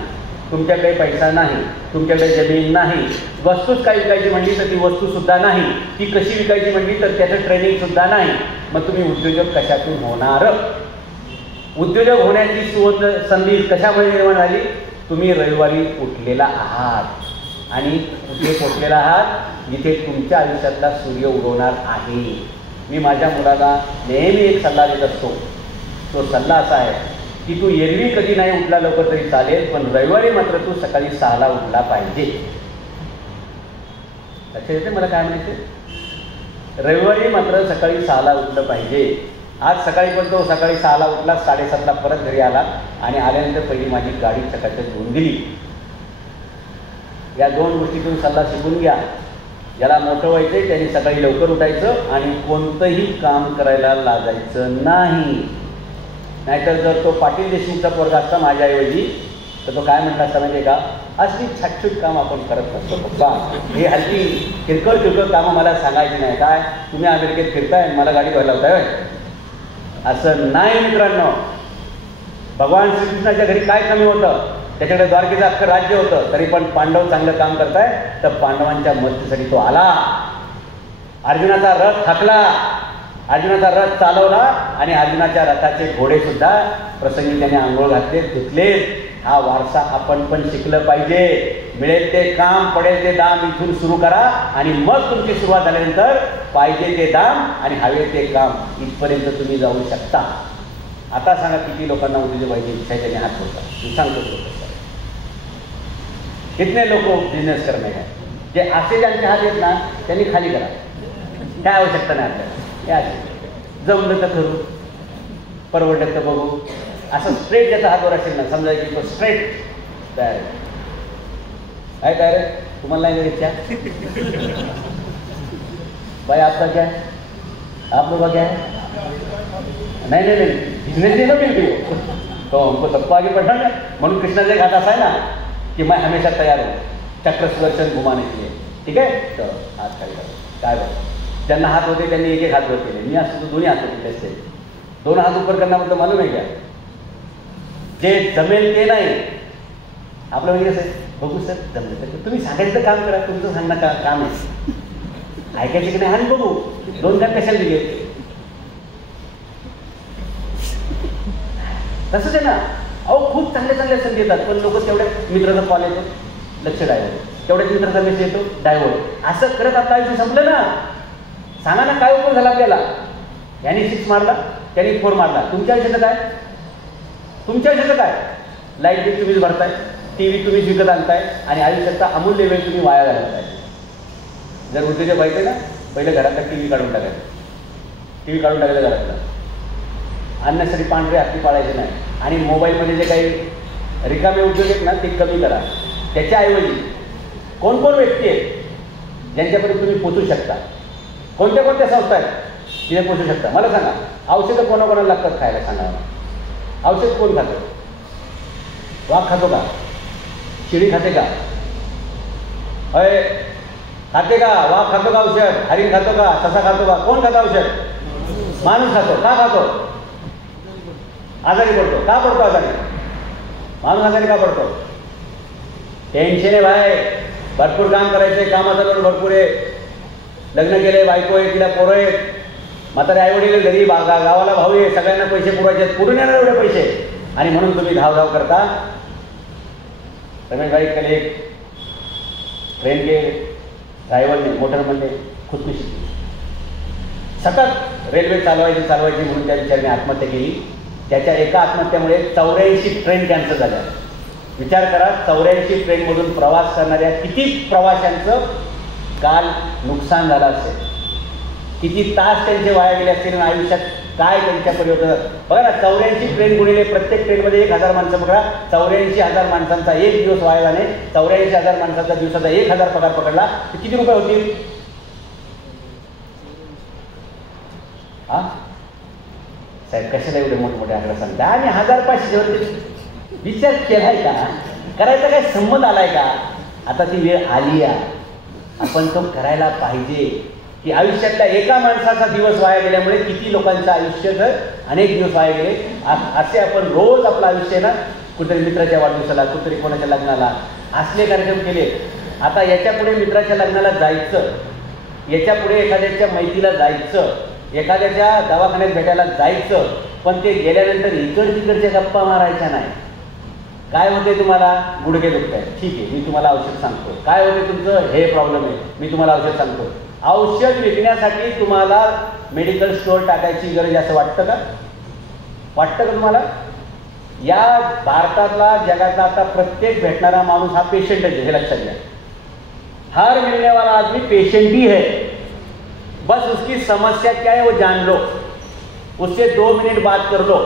तुमच्याकडे पैसा नाही, तुमच्याकडे जमीन नाही, वस्तूच काही विकायची म्हणली तर ती वस्तूसुद्धा नाही, ती कशी विकायची म्हणली तर त्याचं ट्रेनिंगसुद्धा नाही. मग तुम्ही उद्योजक कशातून होणार. उद्योजक होण्याची संधी कशामुळे निर्माण झाली. तुम्ही रविवारी उठलेला आहात आणि कुठे पोचलेला आहात जिथे तुमच्या आयुष्यातला सूर्य उगवणार आहे. मी माझ्या मुलाला नेहमी एक सल्ला देत असतो. तो सल्ला असा आहे की तू एरवी कधी नाही उठला लवकर तरी चालेल, पण रविवारी मात्र तू सकाळी 6ला उठला पाहिजे. लक्षात येते मला काय म्हणायचं. रविवारी मात्र सकाळी 6ला उठलं पाहिजे. आज सकाळी पण तो सकाळी 6ला उठला, 7:30ला परत घरी आला आणि आल्यानंतर पहिली माझी गाडी चकाचक धुवून दिली. या 2 गोष्टीतून सल्ला शिकून घ्या. ज्याला मोठं व्हायचं त्यांनी सकाळी लवकर उठायचं आणि कोणतंही काम करायला लाजायचं नाही. नाहीतर जर तो पाटील देशमुखचा पोरगा असता माझ्याऐवजी तर तो काय म्हटला असता माहिती आहे का, असली छटछूट काम आपण करत नसतो पप्पा. हे हल्ली किरकोळ कामं मला सांगायची नाही. काय तुम्ही अमेरिकेत फिरताय मला गाडी धुवायला लावताय. असं नाही मित्रांनो. भगवान श्रीकृष्णाच्या घरी काय कमी होतं. त्याच्याकडे द्वारकेचं अख्खं राज्य होतं, तरी पण पांडव चांगलं काम करताय तर पांडवांच्या मदतीसाठी तो आला. अर्जुनाचा रथ थाकला, अर्जुनाचा रथ चालवला आणि अर्जुनाच्या रथाचे घोडेसुद्धा प्रसंगी त्याने आंघोळ घातले, धुतले. हा वारसा आपण पण शिकलं पाहिजे. मिळेल ते काम पडेल ते दाम इथून सुरू करा आणि मग तुमची सुरुवात झाल्यानंतर पाहिजे ते दाम आणि हवे ते काम इथपर्यंत तुम्ही जाऊ शकता. आता सांगा किती लोकांना उद्योजक व्हायची इच्छा त्याने हात बोलतात. मी सांगतो कितने लोक बिझनेस करणे का जे असे ज्यांचे हात येत ना त्यांनी खाली करा. काय आवश्यकता नाही आपल्याला. हे जमलं तर करू, परवडलं तर बघू. असं स्ट्रेट ज्याचा हातवर असेल ना समजा की तो स्ट्रेट तयार आहे. काय रे तुम्हाला नाही इच्छा भाई आपका क्या है, आप लोग क्या है. नहीं नहीं नहीं बिजनेस नहीं ना बिल्कुल. तो हमको सबको आगे बढ़ाना है. म्हणून कृष्णाचा एक हात असा आहे ना की मैं हमेशा तयार हूँ चक्र सुदर्शन घुमाने के लिए. ठीक आहे. तर हात खाली करा. काय बघ ज्यांना हात होते त्यांनी एक हात वर केले. मी असतो दोन्ही हात होते त्याचे. 2 हात उपर करण्याबद्दल मालूम आहे का. जे जमेल ते नाही आपलं म्हणजे कसं बघू सर जमलं तर तुम्ही सांगायचं काम करा. तुमचं सांगणं काम आहे. ऐकायचं की नाही आणि बघू 2 हात कशाला दिले. तसंच आहे ना. अहो खूप चांगल्या संधी येतात पण लोक तेवढ्या मित्राचा कॉल येतो लक्ष डायव्हर्ट, तेवढ्याच मित्राचा मेसेज येतो डायव्हर्ट. असं करत आपलं आयुष्य संपलं ना. सांगा ना काय उपयोग झाला आपल्याला. यांनी 6 मारला त्यांनी 4 मारला. तुमच्या आयुष्याचं काय. तुमच्या आयुष्याचं काय. लाईट बिल तुम्हीच भरताय, TV तुम्हीच विकत आणताय आणि आयुष्याचा अमूल्य वेळ तुम्ही वाया घालताय. जर उद्योजक व्हायचं ना पहिलं घरातला TV काढून टाकायचं. TV काढून टाकायचं घरातला. आणण्यासाठी पांढरे हत्ती पाळायचे नाही. आणि मोबाईलमध्ये जे काही रिकामे उद्योग आहेत ना ते कमी करा. त्याच्याऐवजी कोण व्यक्ती आहेत ज्यांच्यापर्यंत तुम्ही पोचू शकता. कोणत्या संस्था आहेत तिथे पोचू शकता. मला सांगा औषधं कोणाकोणाला लागतात खायला सांगा मला. औषध कोण खातं. वाघ खातो का. शिडी खाते का. अय खाते का. वाघ खातो का औषध. हरिण खातो का. ससा खातो का. कोण खातं औषध. माणूस खातो. का खातो. आजारी पडतो. का पडतो आजारी. माणूस आजारी का पडतो. टेन्शन आहे भाई. भरपूर काम करायचंय. कामाचा लोड भरपूर आहे. लग्न केलंय, बायको आहे, तिला पोरं आहेत, म्हातारे आईवडील घरी, गावाला भाऊ आहे, सगळ्यांना पैसे पुरवायचे आहेत. कुठून येणार एवढे पैसे. आणि म्हणून तुम्ही धाव करता. रमेश भाई कल एक ट्रेन के ड्रायव्हर ने मोटरमनने खुदकुशी केली. सतत रेल्वे चालवायची म्हणून त्या विचाराने आत्महत्या केली. त्याच्या एका आत्महत्यामुळे 84 ट्रेन कॅन्सल झाल्या. विचार करा, 84 ट्रेनमधून प्रवास करणाऱ्या किती प्रवाशांचं काल नुकसान झालं असेल, किती तास त्यांचे वाया गेले असतील आणि आयुष्यात काय त्यांच्या परिवर्तन. बघा ना, 84 ट्रेन गुणिले प्रत्येक ट्रेनमध्ये 1000 माणसं पकडा, 84,000 माणसांचा एक दिवस वाया जाणे, 84,000 माणसांचा दिवसाचा 1000 पगार पकडला तर किती रुपये होतील? हा साहेब, कशाला एवढे मोठमोठे आकडे सांगता? आणि 1500 विचार केलाय का? करायचा काय संबंध आलाय का? आता ती वेळ आली आहे, आपण तो करायला पाहिजे. की आयुष्यातल्या एका माणसाचा दिवस वाया गेल्यामुळे किती लोकांचं आयुष्य तर अनेक दिवस वाया गेले. असे आपण रोज आपलं आयुष्य ना, कुठेतरी मित्राच्या वाढदिवसाला, कुठेतरी कोणाच्या लग्नाला असले कार्यक्रम केले. आता याच्या पुढे मित्राच्या लग्नाला जायचं, याच्या पुढे एखाद्याच्या मैत्रीला जायचं, एखाद्याच्या दवाखान्यात भेटायला जायचं, पण ते गेल्यानंतर इकड तिकडच्या गप्पा मारायच्या नाही. काय होते तुम्हाला? गुडघे दुखत आहेत, ठीक आहे, मी तुम्हाला औषध सांगतो. काय होते तुमचं? हे प्रॉब्लेम आहे, मी तुम्हाला औषध सांगतो. औषध विकण्यासाठी तुम्हाला मेडिकल स्टोअर टाकायची गरज असं वाटतं का? वाटतं का तुम्हाला? या भारतातला, जगातला आता प्रत्येक भेटणारा माणूस हा पेशंटच आहे, हे लक्षात घ्या. हर मिलने वाला आदमी पेशेंट ही है, बस उसकी समस्या क्या है वो जान लो, उससे 2 मिनिट बात कर लो.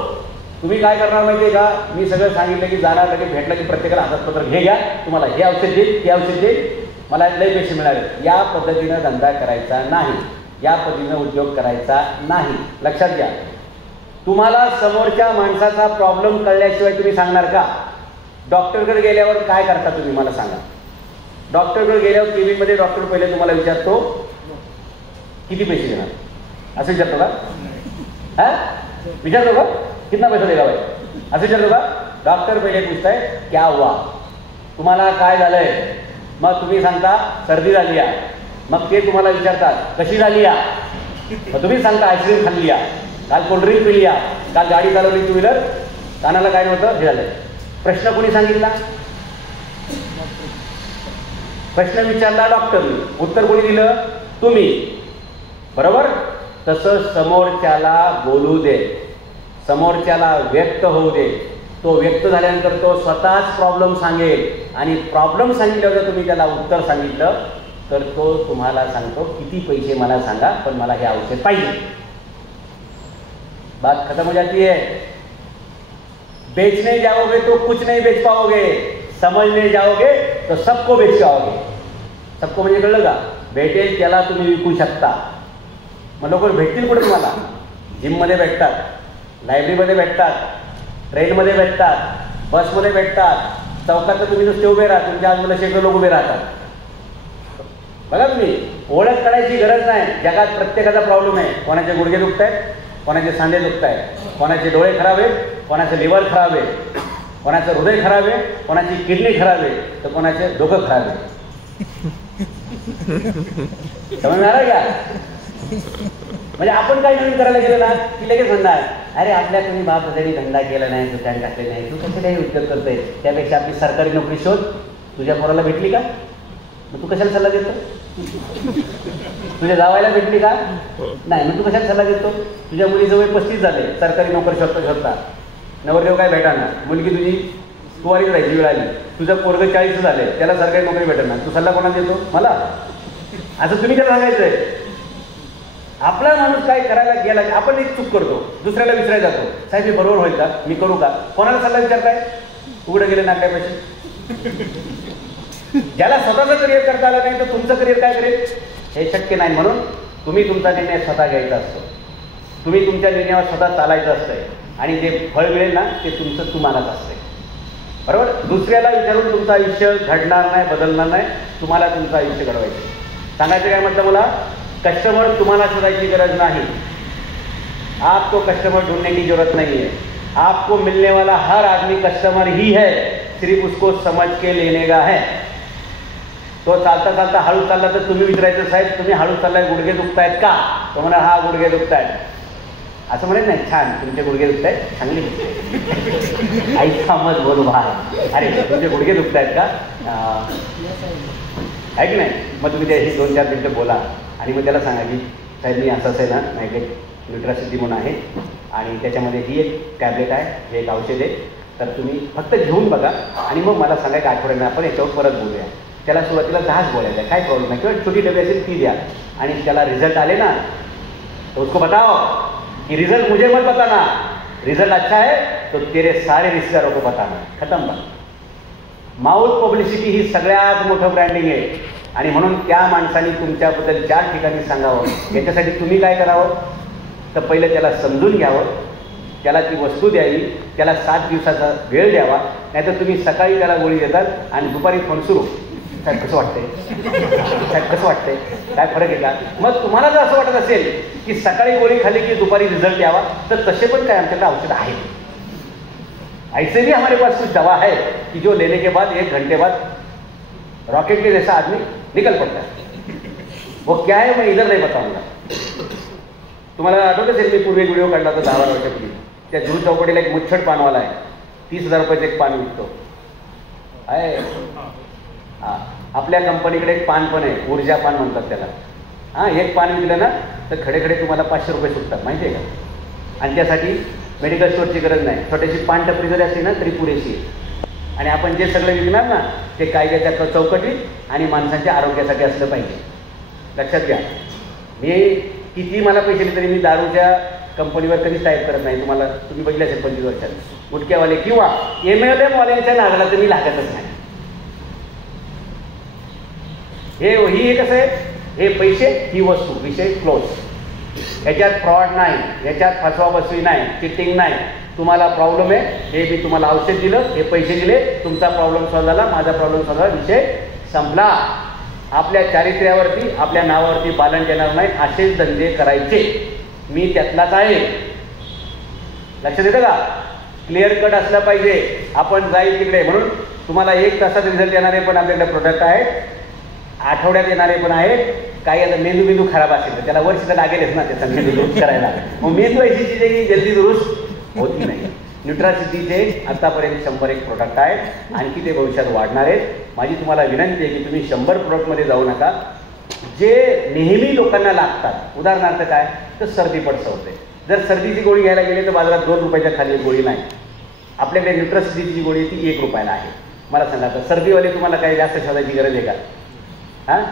तुम्ही काय करणार माहिती आहे का? मी सगळं सांगितलं की जाणार, लगेच भेटलं की प्रत्येकाला हातात पत्र घ्या, तुम्हाला हे औषध देईल, हे औषध देईल, मला लई पैसे मिळाले. या पद्धतीनं धंदा करायचा नाही, या पद्धतीनं उद्योग करायचा नाही. लक्षात घ्या. तुम्हाला समोरच्या माणसाचा प्रॉब्लेम कळल्याशिवाय तुम्ही सांगणार का? डॉक्टरकडे गेल्यावर काय करता तुम्ही मला सांगा. डॉक्टरकडे गेल्यावर केबिनमध्ये डॉक्टर पहिले तुम्हाला विचारतो किती पैसे देणार, असं विचारतो का? हा, विचारतो का कितना पैसा देगा भाई, असं विचारतो का? डॉक्टर पहिले पूछताय क्या हुआ, तुम्हाला काय झालंय. मग तुम्ही सांगता सर्दी झाली आहे. मग ते तुम्हाला विचारतात कशी झाली आहे. मग तुम्ही सांगता आईस्क्रीम खाल्ली आहे, काल कोल्ड्रिंक पिली आहे, काल गाडी चालवली टू व्हीलर, कानाला काय नव्हतं, हे झालंय. प्रश्न कोणी सांगितला? प्रश्न विचारला डॉक्टरनी, उत्तर कोणी दिलं? तुम्ही. बरोबर? तसं समोरच्याला बोलू दे, समोरच्याला व्यक्त होऊ दे. तो व्यक्त झाल्यानंतर तो स्वतःच प्रॉब्लेम सांगेल, आणि प्रॉब्लेम सांगितल्यावर जर तुम्ही त्याला उत्तर सांगितलं तर तो तुम्हाला सांगतो किती पैसे मला सांगा, पण मला हे औषध पाहिजे. बात खत्म हो जाती है. बेचने जाओगे तो कुछ नहीं बेच पाओगे, समझने जाओगे तो सबको बेच पाओगे. सबको म्हणजे कळलं का? भेटेल त्याला तुम्ही विकू शकता. मग लोक भेटतील कुठे तुम्हाला? जिममध्ये भेटतात, लायब्ररीमध्ये भेटतात, ट्रेनमध्ये भेटतात, बसमध्ये भेटतात, चौकात तर तुम्ही नुसते उभे राहा, तुमच्या आजूबाजूला शेकडो लोक उभे राहतात. बघा तुम्ही, ओळख करायची गरज नाही. जगात प्रत्येकाचा प्रॉब्लेम आहे. कोणाचे गुडघे दुखत आहेत, कोणाचे सांधे दुखत आहेत, कोणाचे डोळे खराब आहेत, कोणाचं लिव्हर खराब आहे, कोणाचं हृदय खराब आहे, कोणाची किडनी खराब आहे, तर कोणाचे डोकं खराब आहे. समज मिळाला का? म्हणजे आपण काही नवीन करायला गेलो ना की लगेच म्हणणार, अरे आपल्या तुम्ही बाप त्यांनी धंदा केला नाही, दुकान टाकले नाही, तू कशालाही उद्योग करतोय, त्यापेक्षा आपली सरकारी नोकरी शोध. तुझ्या पोराला भेटली का? मग तू कशाला सल्ला देतो? तुझ्या जावायला भेटली का? नाही, मग तू कशाला सल्ला देतो? तुझ्या मुलीचं वय 35 झाले, सरकारी नोकरी शोधता, नवरदेव काय भेटणार, मुलगी तुझी कुवारीच राहायची वेळ आली, तुझं पोरगं 40 झाले, त्याला सरकारी नोकरी भेटणार, तू सल्ला कोणाला देतो? मला. असं तुम्ही काय सांगायचंय? आपला माणूस काय करायला गेला, आपण एक चूक करतो, दुसऱ्याला विचारायला जातो, साहेब हे बरोबर होईल का, मी करू का? कोणाला सल्ला विचारताय? उघडं गेले नागड्यापाशी. ज्याला स्वतःचं करिअर करता आलं नाही तर तुमचं करिअर काय करेल? हे शक्य नाही. म्हणून तुम्ही तुमचा निर्णय स्वतः घ्यायचा असतो, तुम्ही तुमच्या निर्णयावर स्वतः चालायचं असतंय, आणि जे फळ मिळेल ना ते तुमचं तुम्हालाच असतंय. बरोबर? दुसऱ्याला विचारून तुमचं आयुष्य घडणार नाही, बदलणार नाही. तुम्हाला तुमचं आयुष्य घडवायचं. सांगायचं काय म्हटलं मला? कस्टमर तुम्हाला शोधायची गरज नाही, आपको कस्टमर ढूंढने की जरूरत नहीं है. आपको मिलने वाला हर आदमी कस्टमर ही है, सिर्फ उसको समझ के लेने का है. तो चालता चालता हळू चालला तर तुम्ही विचारायचं, साहेब तुम्ही हळू चाललाय, गुडघे दुखतायत का? तो म्हणा हा गुडघे दुखतायत. असं म्हणत नाही, छान तुमचे गुडघे दुखतायत, चांगली ऐका मत बोलू भाई, अरे तुमचे गुडघे दुखतायत का, आहे की नाही? मग तुम्ही त्याशी 2-4 मिनिटं बोला, आणि मग त्याला सांगा की साहेब मी असं असेल ना, नाही काही न्यूट्रासिटी म्हणून आहे आणि त्याच्यामध्ये ही एक टॅबलेट आहे, हे एक औषध आहे. तर तुम्ही फक्त घेऊन बघा आणि मग मला सांगा एक आठवड्यानं आपण याच्यावर परत बोलूया. त्याला सुरुवातीला 10च गोळ्या द्या, काय प्रॉब्लेम नाही, किंवा छोटी डबी असेल ती द्या. आणि त्याला रिझल्ट आले ना तो उसको बताओ कि रिजल्ट मुझे मत बताना, रिजल्ट अच्छा है तो तेरे सारे रिश्तेदारों को बताना. खतम बा. माउथ पब्लिसिटी ही सगळ्यात मोठं ब्रँडिंग आहे. आणि म्हणून त्या माणसाने तुमच्याबद्दल 4 ठिकाणी सांगावं. याच्यासाठी तुम्ही काय करावं, तर पहिलं त्याला समजून घ्यावं, त्याला ती वस्तू द्यावी, त्याला 7 दिवसाचा वेळ द्यावा. नाहीतर तुम्ही सकाळी त्याला गोळी देतात आणि दुपारी फोन सुरू, साहेब कसं वाटतंय, साहेब कसं वाटतंय, काय फरक आहे का. मग तुम्हाला जर असं वाटत असेल की सकाळी गोळी खाली की दुपारी रिझल्ट यावा, तर तसे पण काय आमच्याकडे औषध आहे. ऐसे भी हमारे पास कुछ दवा है कि जो लेने के बाद 1 घंटे बाद रॉकेट के जैसा आदमी निकल पड़ता है. वो क्या है मैं इधर नहीं बताऊंगा. तुम्हाला आठवत असेल मी पूर्वी व्हिडिओ काढला होता 10 वर्षापूर्वी. त्या जुहू चौकटीला एक मुच्छड पानवाला आहे, 30,000 रुपयाचं एक पान विकतो आहे. हां, आपल्या कंपनीकडे एक पान पण आहे, ऊर्जा पान म्हणतात त्याला. हां, एक पान विकलं ना तर खडे खडे तुम्हाला 500 रुपये सुटतात, माहिती आहे का. आणि त्यासाठी मेडिकल स्टोअरची गरज नाही, छोटीशी पान टपरी जरी असली ना तरी पुरेशी आहे. आणि आपण जे सगळं विकणार ना ते कायद्याच्या चौकटीत आणि माणसांच्या आरोग्यासाठी असलं पाहिजे. लक्षात घ्या, मी किती मला पैसे दिले तरी मी दारूच्या कंपनीवर कधीच टाईप करत नाही. तुम्ही बघितले असेल 25 वर्षात. गुटख्यावाले किंवा MLM वाल्यांच्या नादाला तर मी लागतच नाही. हे कसं आहे, हे पैसे ही वस्तू, विषय क्लोज. याच्यात फ्रॉड नाही, याच्यात फसवाफसवी नाही, चिटिंग नाही. तुम्हाला प्रॉब्लेम आहे, हे मी तुम्हाला औषध दिलं, हे पैसे दिले, तुमचा प्रॉब्लेम सॉल्व झाला, माझा प्रॉब्लेम सॉल्व झाला, विषय संपला. आपल्या चारित्र्यावरती आपल्या नावावरती पालन येणार नाही असेच धंदे करायचे. मी त्यातलाच आहे. लक्षात येतं का. क्लिअर कट असलं पाहिजे. आपण जाईल तिकडे, म्हणून तुम्हाला 1 तासात रिझल्ट येणारे पण आपल्याकडे प्रोडक्ट आहेत, आठवड्यात येणारे पण आहेत. काही आता मेंदू खराब असेल तर त्याला वर्ष तर लागेलच ना त्याचा मेंदू दुरुस्त करायला. मग मेंदू अशी चीज आहे की जल्दी दुरुस्त होती नाही. न्यूट्रासिटीचे आतापर्यंत 101 प्रोडक्ट आहेत, आणखी ते भविष्यात वाढणार आहेत. माझी तुम्हाला विनंती आहे की तुम्ही 100 प्रोडक्टमध्ये जाऊ नका जे नेहमी लोकांना लागतात. उदाहरणार्थ काय, तर सर्दी पडसवते. जर सर्दीची गोळी घ्यायला गेले तर बाजारात 2 रुपयाच्या खाली गोळी नाही. आपल्याकडे न्यूट्रासिटीची गोळी ती 1 रुपयाला आहे. मला सांगा, तर सर्दीवाले तुम्हाला काही जास्त शोधायची गरज आहे का. हां,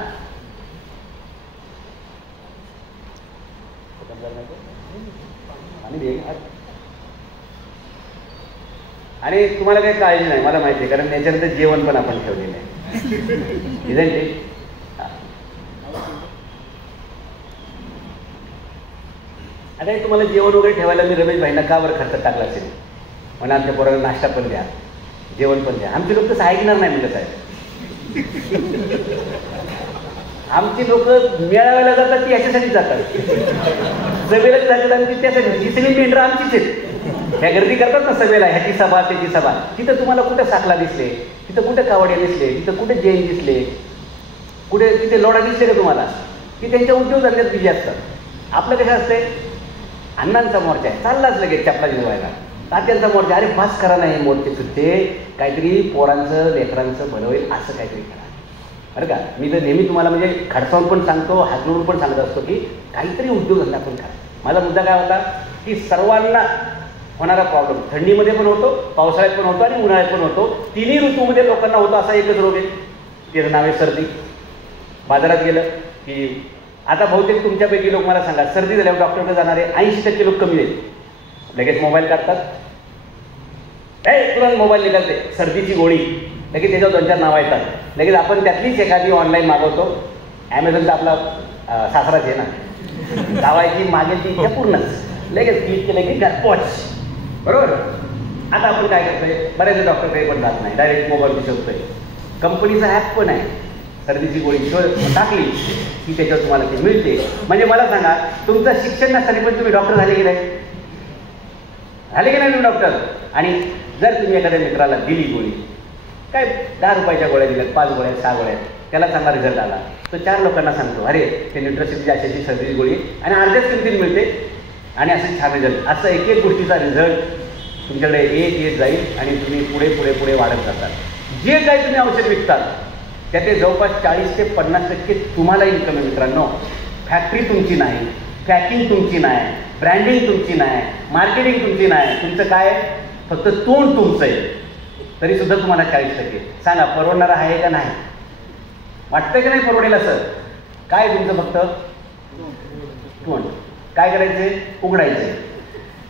आणि तुम्हाला काही काळजी नाही, मला माहिती आहे, कारण त्याच्यानंतर जेवण पण आपण ठेवलेलं आहे. Isn't it. आता तुम्हाला जेवण वगैरे ठेवायला मी रमेश भाईंना का बरं खर्च टाकला असेल. म्हणा आमच्या पोरांना नाश्ता पण द्या, जेवण पण द्या. आमचे लोक तसं ऐकणार नाही म्हणलं साहेब. आमची लोक मेळाव्याला जातात ती याच्यासाठीच जातात, सभेलाच जातात आणि ती त्यासाठी. ही सगळी मेंढरं आमचीच आहेत. ह्या गर्दी करतात ना सभेला, ह्याची सभा त्याची सभा. तिथं तुम्हाला कुठं साखला दिसले, तिथं कुठं कावडे दिसले, तिथं कुठे जैन दिसले, कुठे तिथे लोढा दिसले का तुम्हाला, की त्यांच्या उद्योगधंद्यात बिझी असतात. आपलं कसं असतंय, अण्णांचा मोर्चा आहे, चाललाच लगेच चपला जिजवायला. तात्यांचा मोर्चा, अरे बस करा नाही मोर्चे सुट्टे, काहीतरी पोरांचं लेकरांचं भलं होईल असं काहीतरी करा. बरं का, मी तर नेहमी तुम्हाला म्हणजे खडसावून पण सांगतो, हात जोडून पण सांगत असतो की काहीतरी उद्योगधंदा पण करा. माझा मुद्दा काय होता की सर्वांना होणारा प्रॉब्लेम थंडीमध्ये पण होतो, पावसाळ्यात पण होतो आणि उन्हाळ्यात पण होतो. तिन्ही ऋतूमध्ये लोकांना होतो असा एकच रोग आहे, त्याचं नाव आहे सर्दी. बाजारात गेलं की आता बहुतेक तुमच्यापैकी लोक मला सांगा, सर्दी झाल्यावर डॉक्टरकडे जाणारे 80% लोक कमी आहेत. लगेच मोबाईल काढतात, तुरंत मोबाईल निघालते, सर्दीची गोळी, लगेच त्याच्यावर 2-4 नावं येतात. लगेच आपण त्यातलीच एखादी ऑनलाईन मागवतो. ॲमेझॉनचा आपला सासराच आहे ना, लावायची मागेल ती इच्छा पूर्णच, लगेच क्लिक केलं की पोच. बरोबर. आता आपण काय करतोय, बऱ्याच डॉक्टरकडे पण जात नाही, डायरेक्ट मोबाईल शोधतोय. कंपनीचा ॲप पण आहे, सर्दीची गोळी टाकली की त्याच्यावर तुम्हाला ती मिळते. म्हणजे मला सांगा, तुमचं शिक्षण नसताना पण तुम्ही डॉक्टर झाले की नाही, झाले की नाही तुम्ही डॉक्टर. आणि जर तुम्ही एखाद्या मित्राला दिली गोळी, काय 10 रुपयाच्या गोळ्या दिल्यात, 5 गोळ्या 6 गोळ्या, त्याला चांगला रिझल्ट आला, तो 4 लोकांना सांगतो, अरे ते न्यूट्रासिटीची अशाची सर्दीची गोळी आणि अर्ध्याच किमतीत मिळते आणि असं छान रिझल्ट. असं एक गोष्टीचा रिझल्ट तुमच्याकडे येत जाईल आणि तुम्ही पुढे पुढे पुढे वाढत जातात. जे काही तुम्ही औषध विकतात त्याचे जवळपास 40 ते 50% तुम्हाला इन्कम आहे मित्रांनो. फॅक्टरी तुमची नाही, पॅकिंग तुमची नाही, ब्रँडिंग तुमची नाही, मार्केटिंग तुमची नाही, तुमचं काय फक्त तोंड तुमचं आहे, तरी सुद्धा तुम्हाला 40%. सांगा परवडणारा आहे का नाही? वाटतंय की नाही परवडेल असं? काय तुमचं फक्त तोंड. काय करायचंय? उघडायचंय.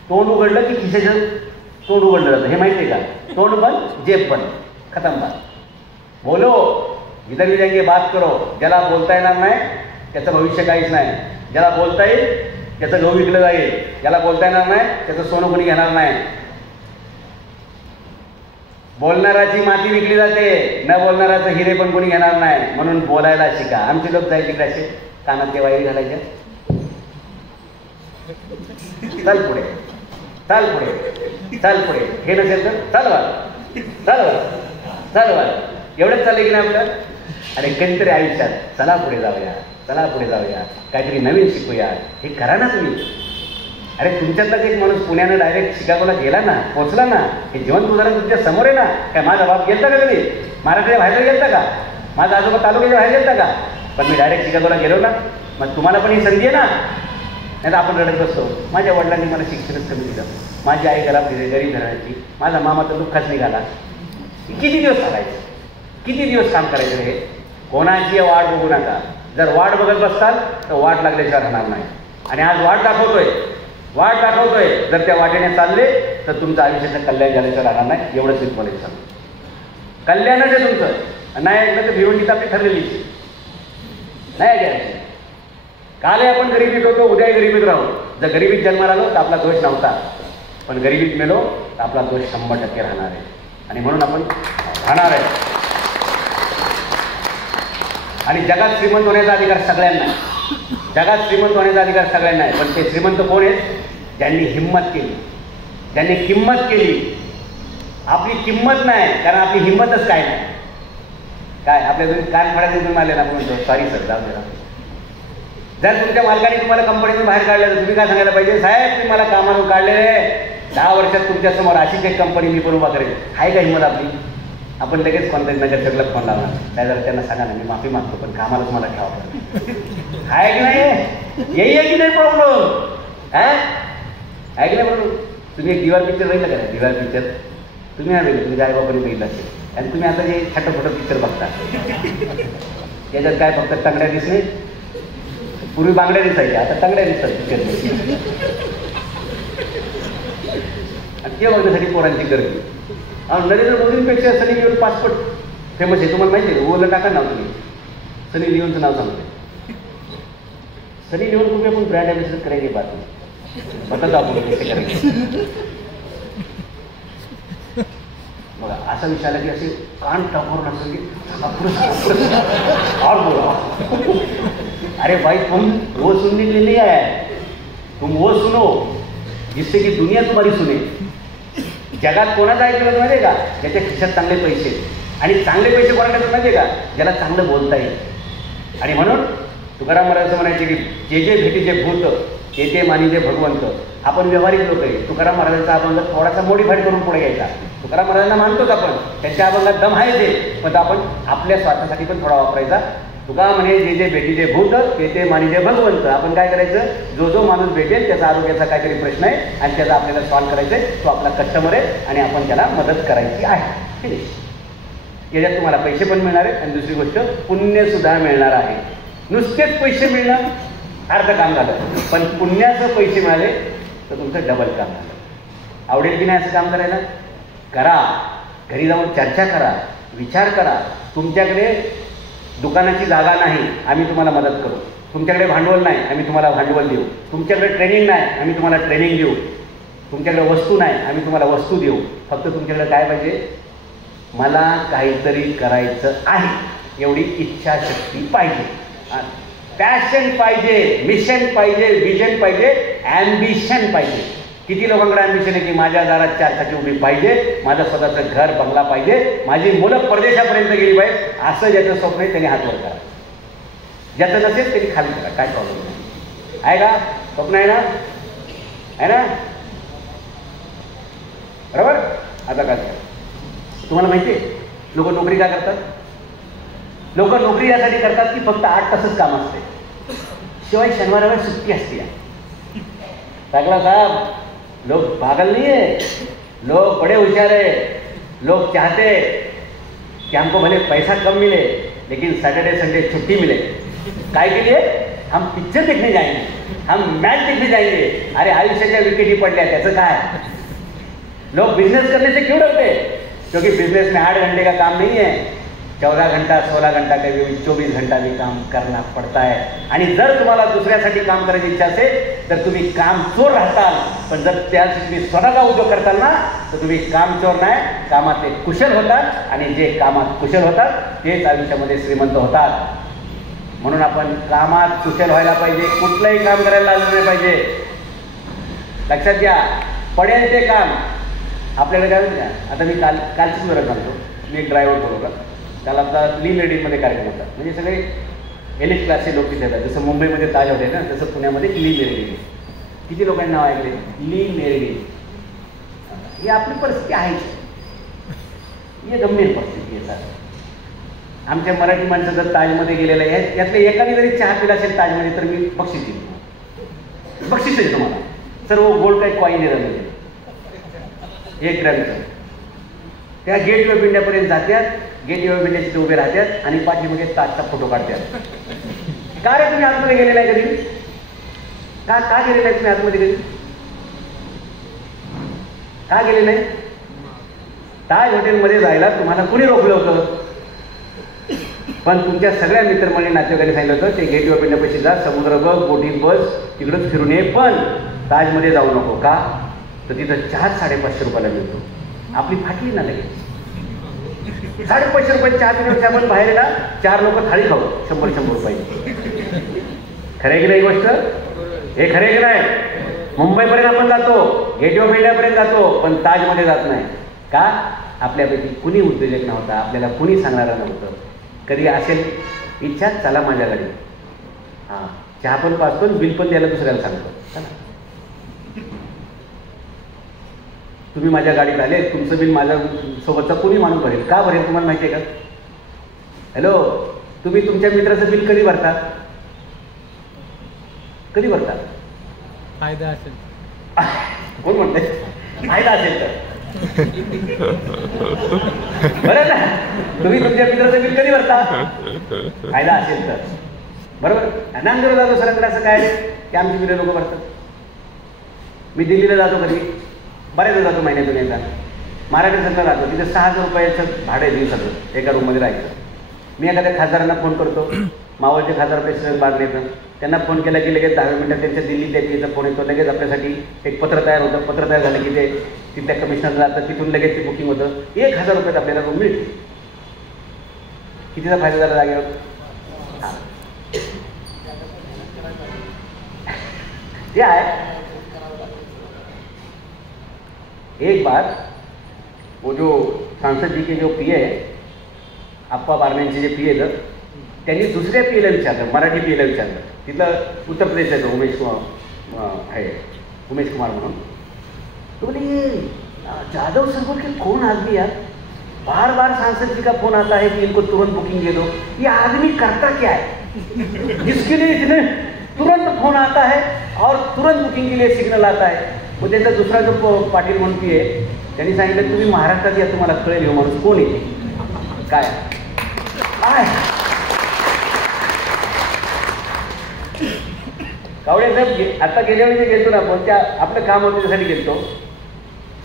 तोंड उघडलं की खिशाचं तोंड उघडलं जातं, हे माहिती आहे का? तोंड बंद जेब बंद, खतम बात. बोलो इधर भी जाएंगे बात करो. ज्याला बोलता येणार नाही त्याचं भविष्य काहीच नाही. ज्याला बोलता येईल त्याचं गहू विकलं जाईल. ज्याला बोलता येणार नाही त्याचं सोनं कोणी घेणार नाही. बोलणाराची माती विकली जाते, न बोलणाराचं हिरे पण कोणी घेणार नाही. म्हणून बोलायला शिका. आमचे लोक जायचे तिकडे असे कानात ते वायरी घालायच्या. चल पुढे, चल पुढे, चल पुढे. हे नसेल तर चालवा, चालवा, चालवा. एवढंच चाललंय की नाही आपलं? अरे कधीतरी आयुष्यात चला पुढे जाऊया, चला पुढे जाऊया, काहीतरी नवीन शिकूया, हे करा ना तुम्ही. अरे तुमच्यातलाच एक माणूस पुण्यानं डायरेक्ट शिकागोला गेला ना, पोचला ना, हे जिवंत उदाहरण तुमच्या समोर आहे ना. काय माझा बाप गेलता का कधी? महाराष्ट्राच्या बाहेर गेलता का? माझा आजोबा तालुक्याच्या बाहेर गेलता का? पण मी डायरेक्ट शिकागोला गेलो ना. मग तुम्हाला पण ही संधी आहे ना. नाही तर आपण रडत बसतो. माझ्या वडिलांनी मला शिक्षणच कमी दिलं, माझी आई गरीब घराण्याची, माझा मामा तर दुःखाच निघाला. किती दिवस चालायचं? किती दिवस काम करायचं? हे कोणाची वाट बघू नका. जर वाट बघत बसताल तर वाट लागल्याशिवाय राहणार नाही. आणि आज वाट दाखवतोय, वाट दाखवतोय. जर त्या वाटेने चालले तर तुमचं आयुष्याचं कल्याण झाल्याशिवाय राहणार नाही. एवढंच मी तुम्हाला सांगतो. कल्याणच आहे तुमचं. नाही ऐकलं तर भिवंडीत आपली ठरलेली नाही घ्यायची. काल आपण गरिबीत होतो, उद्याही गरिबीत राहू. जर गरिबीत जन्माला आलो तर आपला दोष नव्हता, पण गरिबीत मेलो तर आपला दोष 100% राहणार आहे. आणि म्हणून आपण राहणार आहे. आणि जगात श्रीमंत होण्याचा अधिकार सगळ्यांना आहे. जगात श्रीमंत होण्याचा अधिकार सगळ्यांना आहे. पण ते श्रीमंत कोण आहेत? ज्यांनी हिंमत केली, ज्यांनी किंमत केली. आपली किंमत नाही, कारण आपली हिंमतच काय नाही. काय आपल्या घरी कान फाडायचे तुम्ही मारले ना, आपण म्हणतो सॉरी सर जाऊ दे. जर तुमच्या मालकाने तुम्हाला कंपनीतून बाहेर काढलं तर तुम्ही काय सांगायला पाहिजे? साहेब तुम्ही मला कामावरून काढलेले आहे, 10 वर्षात तुमच्यासमोर अशीच एक कंपनी मी पण उभा करेल. आहे का हिंमत आपली? आपण लगेच कोणत्याच नगरसेवकला फोन लावणार, काय जरा त्यांना सांगा ना मी माफी मागतो पण कामालाच मला ठेवा. आहे की नाही? येई आहे की नाही प्रॉब्लेम? आहे की नाही प्रॉब्लेम? तुम्ही एक दिवार पिक्चर बघितलं का? दिवार पिक्चर तुम्ही नाही बघितलं, तुमच्या आईबापाने बघितलं असेल. आणि तुम्ही आता जे छोटं छोटं पिक्चर बघता त्याच्यात काय फक्त तंगड्या दिसले? पूर्वी बांगड्या दिसायच्या, आता तंगड्या दिसतात पिक्चर. आणि ते बघण्यासाठी पोरांची गर्दी. नरेंद्र मोदींपेक्षा सनी लिओन पासपोर्ट फेमस आहे. तुम्हाला माहिती आहे? गुगलला टाका नाव तुम्ही, सनी लिओनचं नाव सांगते. सनी लिओन को भी आपण ब्रँड ॲम्बॅसेडर करेंगे बात में, बताता आपण कैसे करेंगे. बघा असा विषय आला की असे कान टाकून असं की और बोला. अरे भाई तुम वो सुनने के लिए नहीं आया है, तुम वो सुनो जिससे की दुनिया तुम्हारी सुने. जगात कोणाचं ऐकलं माहिती आहे का? ज्याच्या खिशात चांगले पैसे. आणि चांगले पैसे कोणाला माहिती आहे का? ज्याला चांगलं बोलता येईल. आणि म्हणून तुकाराम महाराज म्हणायचे की जे जे भेटीचे भूत ते ते मानिजे भगवंत. आपण व्यावहारिक लोक आहे. तुकाराम महाराजांचा अभंग थोडासा मॉडिफाईड करून पुढे घ्यायचा. तुकाराम महाराजांना मानतोच आपण, त्यांच्या अभंगात दम आहे ते, पण आपण आपल्या स्वार्थासाठी पण थोडा वापरायचा. तुका म्हणे जे जे भेटीचे भूत ते ते मानिजे भगवंत. आपण काय करायचं? जो जो माणूस भेटेल त्याचा आरोग्याचा काहीतरी प्रश्न आहे आणि त्याचा आपल्याला सॉल्व्ह करायचा आहे, तो आपला कस्टमर आहे आणि आपण त्याला मदत करायची आहे. फिनिश. याच्यात तुम्हाला पैसे पण मिळणार आहेत आणि दुसरी गोष्ट पुण्यसुद्धा मिळणार आहे. नुसतेच पैसे मिळणं अर्ध काम झालं, पण पुण्याचं पैसे मिळाले तर तुमचं डबल काम झालं. आवडेल की नाही असं काम करायला? करा. घरी जाऊन चर्चा करा, विचार करा. तुमच्याकडे दुकानाची जागा नाही, आम्ही तुम्हाला मदत करू. तुमच्याकडे भांडवल नाही, आम्ही तुम्हाला भांडवल देऊ. तुमच्याकडे ट्रेनिंग नाही, आम्ही तुम्हाला ट्रेनिंग देऊ. तुमच्याकडे वस्तू नाही, आम्ही तुम्हाला वस्तू देऊ. फक्त तुमच्याकडे काय पाहिजे? मला काहीतरी करायचं आहे एवढी इच्छाशक्ती पाहिजे, पॅशन पाहिजे, मिशन पाहिजे, विजन पाहिजे, ॲम्बिशन पाहिजे. किती लोकांकडे ॲम्बिशन आहे की माझ्या दारात 4 चाकी उभी पाहिजे, माझं स्वतःचं घर बंगला पाहिजे, माझी मुलं परदेशापर्यंत गेली पाहिजे. असं ज्याचं स्वप्न आहे त्याने हात वर करा. ज्याचं नसेल त्यांनी खाली करा, काय प्रॉब्लेम नाही. आहे का? स्वप्न आहे ना? आहे ना? बरोबर. आता काय तुम्हाला माहिती आहे लोक नोकरी का करतात? लोक नोकरी यासाठी करतात की फक्त 8 तासच काम असते, शिवाय शनिवार रविवार सुट्टी असते. टाकला साहब, लोग पागल नहीं है, लोग बड़े होशियार है, लोग चाहते कि हमको भले पैसा कम मिले लेकिन सैटरडे संडे छुट्टी मिले। काय के लिए? हम पिक्चर देखने जाएंगे, हम मैच देखने जाएंगे। अरे आयुष्याच्या विकेटी पडल्या, त्याचं काय? लोग बिजनेस करने से क्यों डरते? क्योंकि बिजनेस में 8 घंटे का काम नहीं है, 14 घंटा 16 घंटा कभी 24 घंटा भी काम करना पडता है। आणि जर तुम्हाला दुसऱ्यासाठी काम करायची इच्छा असेल तर तुम्ही काम चोर राहताल, पण जर त्यासाठी तुम्ही स्वतःचा उद्योग करताल ना तर तुम्ही काम चोर नाही, कामात कुशल होतात आणि जे कामात कुशल होतात तेच आयुष्यामध्ये श्रीमंत होतात। म्हणून आपण कामात कुशल व्हायला पाहिजे, कुठलंही काम करायला लागलं नाही पाहिजे। लक्षात घ्या, पडेल ते काम आपल्याला काय का? आता मी कालचीच बरं सांगतो, मी एक ड्रायव्हर बोलवला, त्याला आता लीन लेडीजमध्ये कार्यक्रम होता, म्हणजे सगळे एलिट क्लासचे लोक तिथे येतात। जसं मुंबईमध्ये ताज होते ना, तसं पुण्यामध्ये लीन लेडी। किती लोकांनी नाव ऐकले लीन लेडी? ही आपली परिस्थिती आहे, ही गंभीर परिस्थिती आहे सर। आमच्या मराठी माणसं जर ताजमध्ये गेलेलं आहे, यातल्या एकाने जरी चहा पिला असेल ताजमध्ये तर मी बक्षीस देतो, बक्षीस आहे तुम्हाला। सर्व गोल्ड काही कॉईन येतात म्हणजे 1 ग्रॅमचं। त्या गेट ऑफ इंडियापर्यंत जातात, गेट ऑफ इंडियाचे उभे राहतात आणि पाठीमध्ये ताजचा फोटो काढतात। का रे तुम्ही आतमध्ये गेलेला आहे कधी? का गेलेला आहे तुम्ही आतमध्ये कधी? का गेले नाही? ताज हॉटेलमध्ये जायला तुम्हाला कुणी रोखलं होतं? पण तुमच्या सगळ्या मित्रमंडळी नातेवाईकांनी सांगितलं होतं ते गेट ऑफ इंडियापाशी जा, समुद्र बघ, बोटिंग बस, तिकडंच फिरून ये, पण ताजमध्ये जाऊ नको। का? तर तिथं चहा 550 रुपयाला मिळतो। आपली फाटली ना लगेच। 550 रुपये चहा पिण्यापेक्षा आपण बाहेर आहे ना 4 लोक थाळी खाऊ 100-100 रुपये। खरं की नाही गोष्ट? हे खरे की नाही? मुंबईपर्यंत आपण जातो, गेट ऑफ इंडियापर्यंत जातो, पण ताजमध्ये जात नाही। का? आपल्यापैकी कुणी उद्योजक नव्हता, आपल्याला कुणी सांगणारं नव्हतं। कधी असेल इच्छा, चला माझ्या गाडी, हां चहा पण पाचतो, बिल पण द्यायला दुसऱ्याला सांगतो, चला तुम्ही माझ्या गाडीत आले, तुमचं बिल माझ्या सोबतचा कोणी माणूस भरेल? का भरेल तुम्हाला माहिती आहे का? हॅलो, तुम्ही तुमच्या मित्राचं बिल कधी भरता? कधी भरता? फायदा असेल। कोण म्हणतंय फायदा असेल तर? बरं ना, तुम्ही तुमच्या मित्राचं बिल कधी भरता? फायदा असेल तर, बरोबर? नांदेडला जातो सरांकडे, असं काय की आमची बिलं लोक भरतात। मी दिल्लीला जातो, कधी बऱ्याचदा जातो, महिन्यातून एकदा मराठी संघाला राहतो, तिथे 6,000 रुपयाचं भाडं आहे दिवसाचं, एका रूममध्ये राहायचं। मी एखाद्या खासदारांना फोन करतो, मावळचे खासदार प्रेसिडेंट बागले येतं, त्यांना फोन केला की लगेच 10 मिनिटात त्यांच्या दिल्लीत यायचा फोन येतो, लगेच आपल्यासाठी एक पत्र तयार होतं, पत्र तयार झालं की ते तिथल्या कमिशनरला जातं, तिथून लगेच ते बुकिंग होतं, 1,000 रुपयात आपल्याला रूम मिळते। कितीचा फायदा झाला जागेवर? ते आहे। एक बार वो जो सांसद जी के जो पी है, आप्पा बारण्यांचे जे पी आहेत, त्यांनी दुसऱ्या पीला विचारलं, मराठी पीला विचारलं, तिथलं उत्तर प्रदेशाचं उमेश कुमार म्हणून, तो बोले ये जादव सर बोल के कौन आदमी यार, बार बार सांसद जी का फोन आता है कि इनको तुरंत बुकिंग दे दो, ये आदमी करता क्या है जिसके लिए इतने तुरंत फोन आता है और तुरंत बुकिंग के लिए सिग्नल आता है। मग त्यांचा दुसरा जो पाटील म्हणून पी आहे, त्यांनी सांगितलं तुम्ही महाराष्ट्रात या, तुम्हाला कळेल हो माणूस कोण येते काय काय। कावडे साहेब, आता गेल्या वेळी जे गेलतो ना आपण, त्या आपलं काम होतं त्यासाठी गेलतो,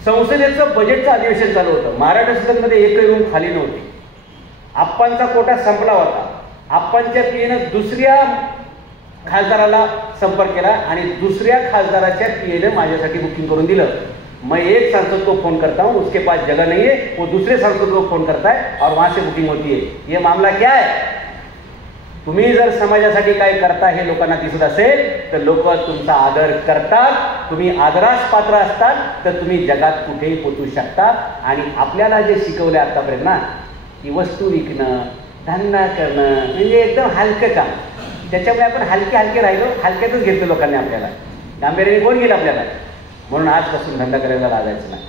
संसदेचं बजेटचं अधिवेशन चालू होतं, महाराष्ट्र संसदेमध्ये एकही रूम खाली नव्हती, आप्पांचा कोटा संपला होता, आप्पांच्या पीएनं दुसऱ्या खासदाराला संपर्क केला आणि दुसऱ्या खासदाराच्या पीएनं माझ्यासाठी बुकिंग करून दिलं। मैं एक सांसद को फोन करता हूं, उसके पास जगह नहीं है, वो दूसरे सांसद को फोन करता है और वहां से बुकिंग होती है। ये मामला क्या है? तुम्ही जर समाजासाठी काय करता हे लोकांना दिसत असेल तर लोक तुमचा आदर करतात, तुम्ही आदरास पात्र असतात तर तुम्ही जगात कुठेही पोचू शकता। आणि आपल्याला जे शिकवले आतापर्यंत ना की वस्तू विकणं, धंदा करणं म्हणजे एकदम हलकं काम, त्याच्यामुळे आपण हलके राहिलो, हलक्यातच घेतलं लोकांनी आपल्याला, गांभीर्याने कोण गेलं आपल्याला। म्हणून आजपासून धंदा करायला लागायचं नाही।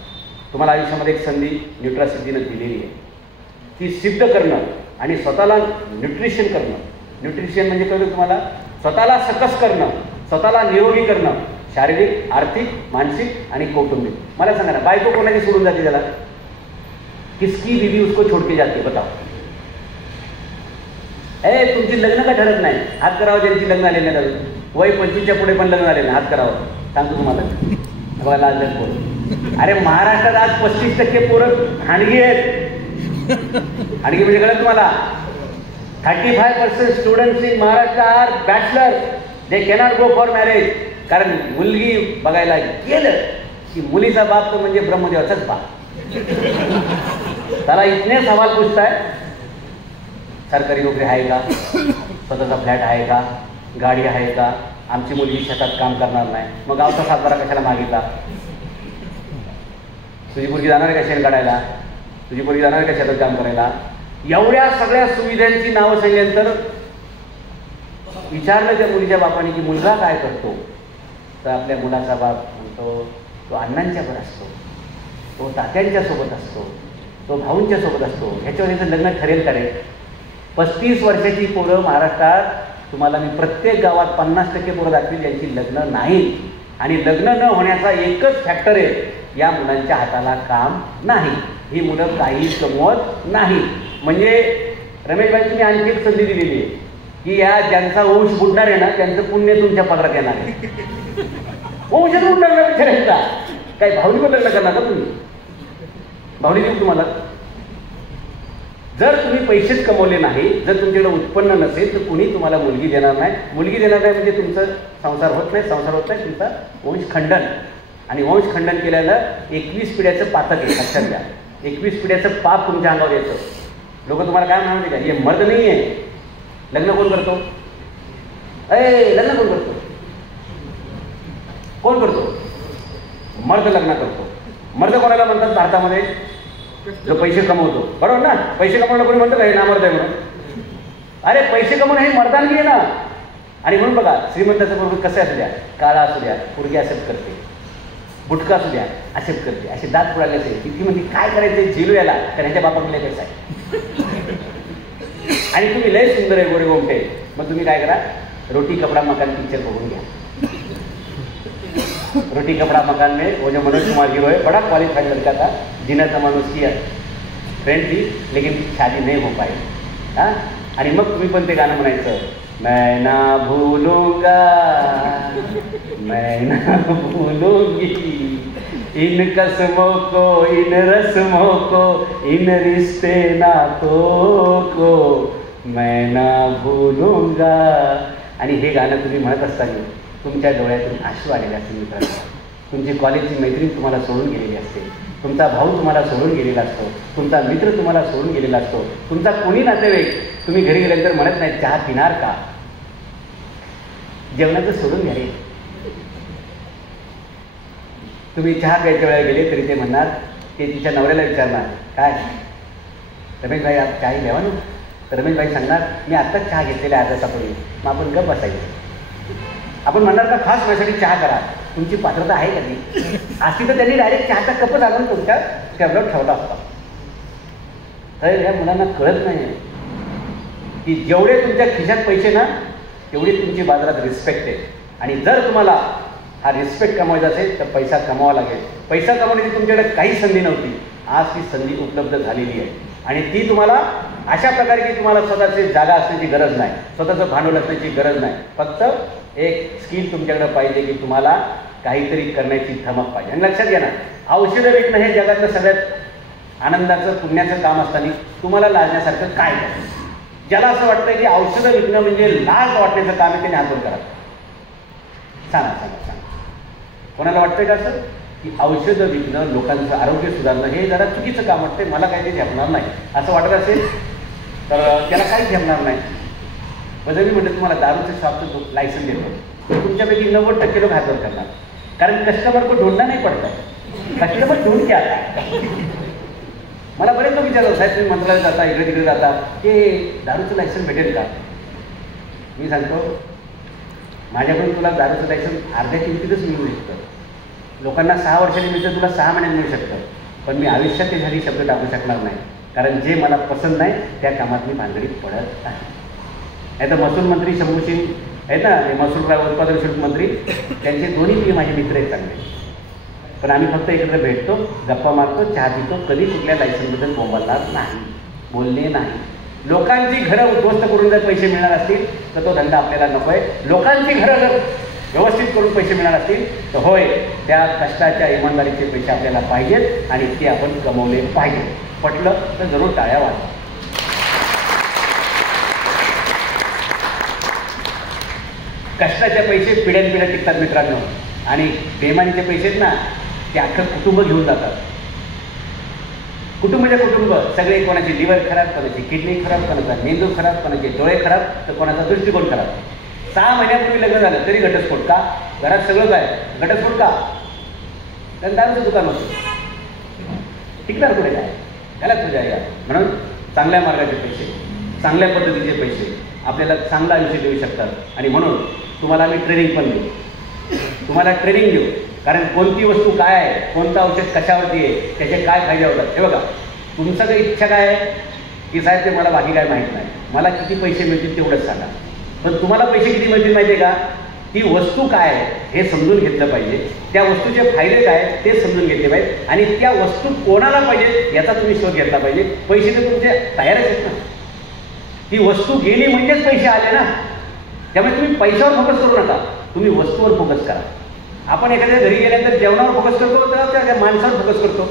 तुम्हाला आयुष्यामध्ये एक संधी न्यूट्रासिटीनं दिलेली आहे, ती सिद्ध करणं आणि स्वतःला न्यूट्रिशन करणं। न्यूट्रिशन म्हणजे कळलं तुम्हाला? स्वतःला सकस करणं, स्वतःला निरोगी करणं, शारीरिक, आर्थिक, मानसिक आणि कौटुंबिक. मला सांगा ना, बायको कोणाची सोडून जाते त्याला? किसकी बीवी उसको छोड़ के जाते, बताओ. तुमची लग्न का ठरत नाही? हात करावं ज्यांची लग्न आले नाही अजून. वय 25च्या पुढे पण लग्न आले नाही, हात करावं. सांगतो तुम्हाला बघा, लाजलक पोरं. अरे महाराष्ट्रात आज 35% पोरं हाणगी आहेत. हाणगी म्हणजे कळत तुम्हाला? 35% students in Maharashtra are bachelor. They cannot go for marriage. कारण मुलगी बघायला गेलं की मुलीचा बाप तो म्हणजे ब्रह्मदेवाचाच बाप. त्याला इतने सवाल पूछताय, सरकारी नोकरी आहे का, स्वतःचा फ्लॅट आहे का, गाडी आहे का, आमची मुलगी शेतात काम करणार नाही, मग गावचा सातबारा कशाला मागितला? तुझी मुलगी जाणार आहे का शेण काढायला? तुझी मुलगी जाणार आहे का शेतात काम करायला? एवढ्या सगळ्या सुविधांची नावं सांगितल्यानंतर विचारलं त्या मुलीच्या बापाने की मुलगा काय करतो, तर आपल्या मुलाचा बाप म्हणतो तो अण्णांच्यावर असतो, तो तात्यांच्या सोबत असतो, तो भाऊंच्या सोबत असतो. ह्याच्यावर याचं लग्न ठरेल का रे? 35 वर्षाची पोरं महाराष्ट्रात तुम्हाला मी प्रत्येक गावात 50% पोरं दाखवील ज्यांची लग्न नाही. आणि लग्न न होण्याचा एकच फॅक्टर आहे, या मुलांच्या हाताला काम नाही. ही मुलं काही कमवत नाही. म्हणजे रमेशभाई, तुम्ही आणखी एक संधी दिलेली आहे की या ज्यांचा वंश बुडणार आहे ना, त्यांचं पुण्य तुमच्या पदरात येणार आहे. वंशच बुडणार ना विचारायचा काय? भावनिक लग्न करणार का तुम्ही? भावनिक देऊ तुम्हाला? जर तुम्ही पैसेच कमवले नाही, जर तुमच्याकडे उत्पन्न नसेल, तर कुणी तुम्हाला मुलगी देणार नाही. मुलगी देणार नाही म्हणजे तुमचं संसार होत नाही, संसार होत नाही, तुमचा वंश खंडन. आणि वंश खंडन केल्यानं 21 पिढ्याचं पातक आहे, लक्षात घ्या. 21 पिढ्याचं पाप तुमच्या अंगावर येतं. लोक तुम्हाला काय म्हणते का, हे मर्द नाही आहे. लग्न कोण करतो? लग्न कोण करतो? कोण करतो? मर्द लग्न करतो. मर्द कोणाला म्हणतात भारतामध्ये? जो पैसे कमवतो, बरोबर ना? पैसे कमवणं कोणी म्हणतं का हे नामर्द आहे म्हणून? अरे पैसे कमवणं हे मर्दानगी आहे ना. आणि म्हणून बघा, श्रीमंताचं बरोबर कसं असू द्या, काळा असू द्या, पोरगी असेच करते, बुटका असू द्या असेच करते, असे दात पुराले असेल, ती म्हणते काय करायचं झेलू याला, कारण ह्याच्या बापाकडे पैसा आहे. आणि तुम्ही लय सुंदर आहे, गोरे गोमटे, मग तुम्ही काय करा, रोटी कपडा मकान पिक्चर बघून घ्या. रोटी कपड़ा मकान में वो जो मनोज कुमार हीरो है, बड़ा क्वालिफाइड लड़का था, जीना था मानुस की फ्रेंड थी, लेकिन शादी नहीं हो पाई. हाँ, आणि मग तुम्ही पण ते गाणं म्हणायचं, मैं ना भूलूंगा मैं ना भूलूंगी इन कसमों को, इन रस्मों को, इन रिश्ते नातों को मैं ना भूलूंगा. आणि हे गाणं तुम्ही म्हणत असताना तुमच्या डोळ्यातून अश्रू आलेले असतील मित्रांनो. तुमची कॉलेजची मैत्रीण तुम्हाला सोडून गेलेली असते, तुमचा भाऊ तुम्हाला सोडून गेलेला असतो, तुमचा मित्र तुम्हाला सोडून गेलेला असतो, तुमचा कोणी नातेवाईक तुम्ही घरी गेल्यानंतर म्हणत नाही चहा पिणार का, जेवणाचं सोडून घ्या रे. तुम्ही चहा प्यायच्या वेळेला गेले तरी ते म्हणणार, ते तिच्या नवऱ्याला विचारणार काय रमेशभाई आप चहा द्यावा ना, तर रमेशभाई सांगणार मी आत्ताच चहा घेतलेला आहे आताच्यापूर्वी. मग आपण गप्प बसायचं. आपण म्हणणार का खास माझ्यासाठी चहा करा, तुमची पात्रता आहे का ती? असती तर त्यांनी डायरेक्ट चहाचा कपच आणून तुमच्या टेबलावर ठेवला असता. तर या मुलांना कळत नाही की जेवढे तुमच्या खिशात पैसे ना, तेवढी तुमची बाजारात रिस्पेक्ट आहे. आणि जर तुम्हाला हा रिस्पेक्ट कमवायचा असेल तर पैसा कमावा लागेल. पैसा कमवण्याची तुमच्याकडे काही संधी नव्हती, आज ती संधी उपलब्ध झालेली आहे. आणि ती तुम्हाला अशा प्रकारे की तुम्हाला स्वतःची जागा असण्याची गरज नाही, स्वतःचं भांडवल असण्याची गरज नाही. फक्त एक स्किल तुमच्याकडे पाहिजे की तुम्हाला काहीतरी करण्याची धमक पाहिजे. आणि लक्षात घ्या ना, औषधं विकणं हे जगातलं सगळ्यात आनंदाचं पुण्याचं काम असताना तुम्हाला लाजण्यासारखं काय नाही. ज्याला असं वाटतं की औषधं विकणं म्हणजे लाज वाटण्याचं काम आहे, त्याने हातून करा. सांगा सांगा सांगा, कोणाला वाटतंय का असं की औषधं विकणं, लोकांचं आरोग्य सुधारणं हे जरा चुकीचं काम वाटतंय, मला काही ते झेपणार नाही असं वाटत असेल तर त्याला काहीच झेपणार नाही. म्हणजे मी म्हटलं तुम्हाला दारूचं शॉपचं लायसन देतो, तर तुमच्यापैकी 90% लोक हातवर करणार, कारण कस्टमर को ढूंढना नाही पडतं, कस्टमर ढूंढ के आता. मला बरेच लोक विचारलं साहेब तुम्ही मंत्रालयात जाता, इकडे तिकडे जाता, की दारूचं लायसन भेटेल का? मी सांगतो माझ्याकडून तुला दारूचं लायसन अर्ध्या किमतीतच मिळू शकतं. लोकांना 6 वर्षांनी मिळतं, तुला 6 महिन्यात मिळू शकतं. पण मी आयुष्यात ते झाली शब्द टाकू शकणार नाही, कारण जे मला पसंत नाही त्या कामात मी भानगडीत पडत नाही. नाही तर महसूल मंत्री शंभू सिंग आहेत ना हे महसूल उत्पादन शुल्क मंत्री, त्यांचे दोन्ही माझे मित्र आहेत चांगले. पण आम्ही फक्त एकत्र भेटतो, गप्पा मारतो, चहा पितो, कधी कुठल्या लायसन्सबद्दल बोलणार नाही, बोलणे नाही. लोकांची घरं उद्ध्वस्त करून जर पैसे मिळणार असतील तर तो धंदा आपल्याला नको आहे. लोकांची घरं जर व्यवस्थित करून पैसे मिळणार असतील तर होय, त्या कष्टाच्या इमानदारीचे पैसे आपल्याला पाहिजेत आणि ते आपण कमवले पाहिजे. पटलं तर जरूर टाळ्या वाजवा. कष्टाचे पैसे पिढ्यानपिढ्या टिकतात मित्रांनो, आणि बेमानीचे पैसे आहेत ना ते अख्खं कुटुंब घेऊन जातात. कुटुंबाचे कुटुंब सगळे, कोणाची लिव्हर खराब, कोणाची किडनी खराब, कोणाचा मेंदू खराब, कोणाचे डोळे खराब, तर कोणाचा दृष्टिकोन खराब. 6 महिन्यापूर्वी लग्न झालं तरी घटस्फोट का? घरात सगळं काय घटस्फोट का? दारूचं दुकान होतं, टिकणार कुठे काय? त्याला तुझ्या या. म्हणून चांगल्या मार्गाचे पैसे, चांगल्या पद्धतीचे पैसे आपल्याला चांगलं आयुष्य देऊ शकतात. आणि म्हणून तुम्हाला आम्ही ट्रेनिंग पण देऊ, तुम्हाला ट्रेनिंग देऊ. कारण कोणती वस्तू काय आहे, कोणतं औषध कशावरती आहे, त्याचे काय फायदे होतात. हे बघा, तुमचं काही इच्छा काय आहे की साहेब ते मला बाकी काय माहीत नाही, मला किती पैसे मिळतील तेवढंच सांगा. पण तुम्हाला पैसे किती मिळतील माहिती आहे का? ती वस्तू काय आहे हे समजून घेतलं पाहिजे, त्या वस्तूचे फायदे काय आहेत ते समजून घेतले पाहिजे, आणि त्या वस्तू कोणाला पाहिजे याचा तुम्ही शोध घेतला पाहिजे. पैसे तर तुमचे तयारच आहेत ना, ती वस्तू गेली म्हणजेच पैसे आले ना. त्यामुळे तुम्ही पैशावर फोकस करू नका, तुम्ही वस्तूवर फोकस करा. आपण एखाद्या घरी गेल्यानंतर जेवणावर फोकस करतो तर त्या माणसावर फोकस करतो.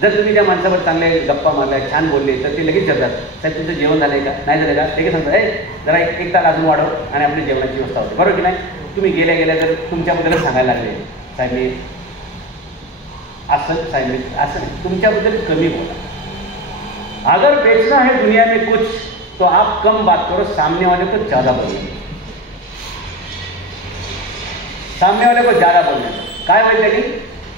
जर तुम्ही त्या माणसावर चांगले गप्पा मारल्या, छान बोलले, तर ते लगेच विचारतात साहेब तुमचं जेवण झालं आहे का, नाही झालं का? लगेच सांगतात जरा एक तास अजून वाढव आणि आपली जेवणाची व्यवस्था होते. बरोबर की नाही? तुम्ही गेल्या गेल्या जर तुमच्याबद्दल सांगायला लागले साहेब मी असं, साहेब मी असं नाही, तुमच्याबद्दल कमी बोला. अगर बेचना है दुनिया में कुछ तो आप कम बात करो, सामने वाले को ज़्यादा बोलिए. सामने वाले को ज़्यादा बोलणे काय माहिती की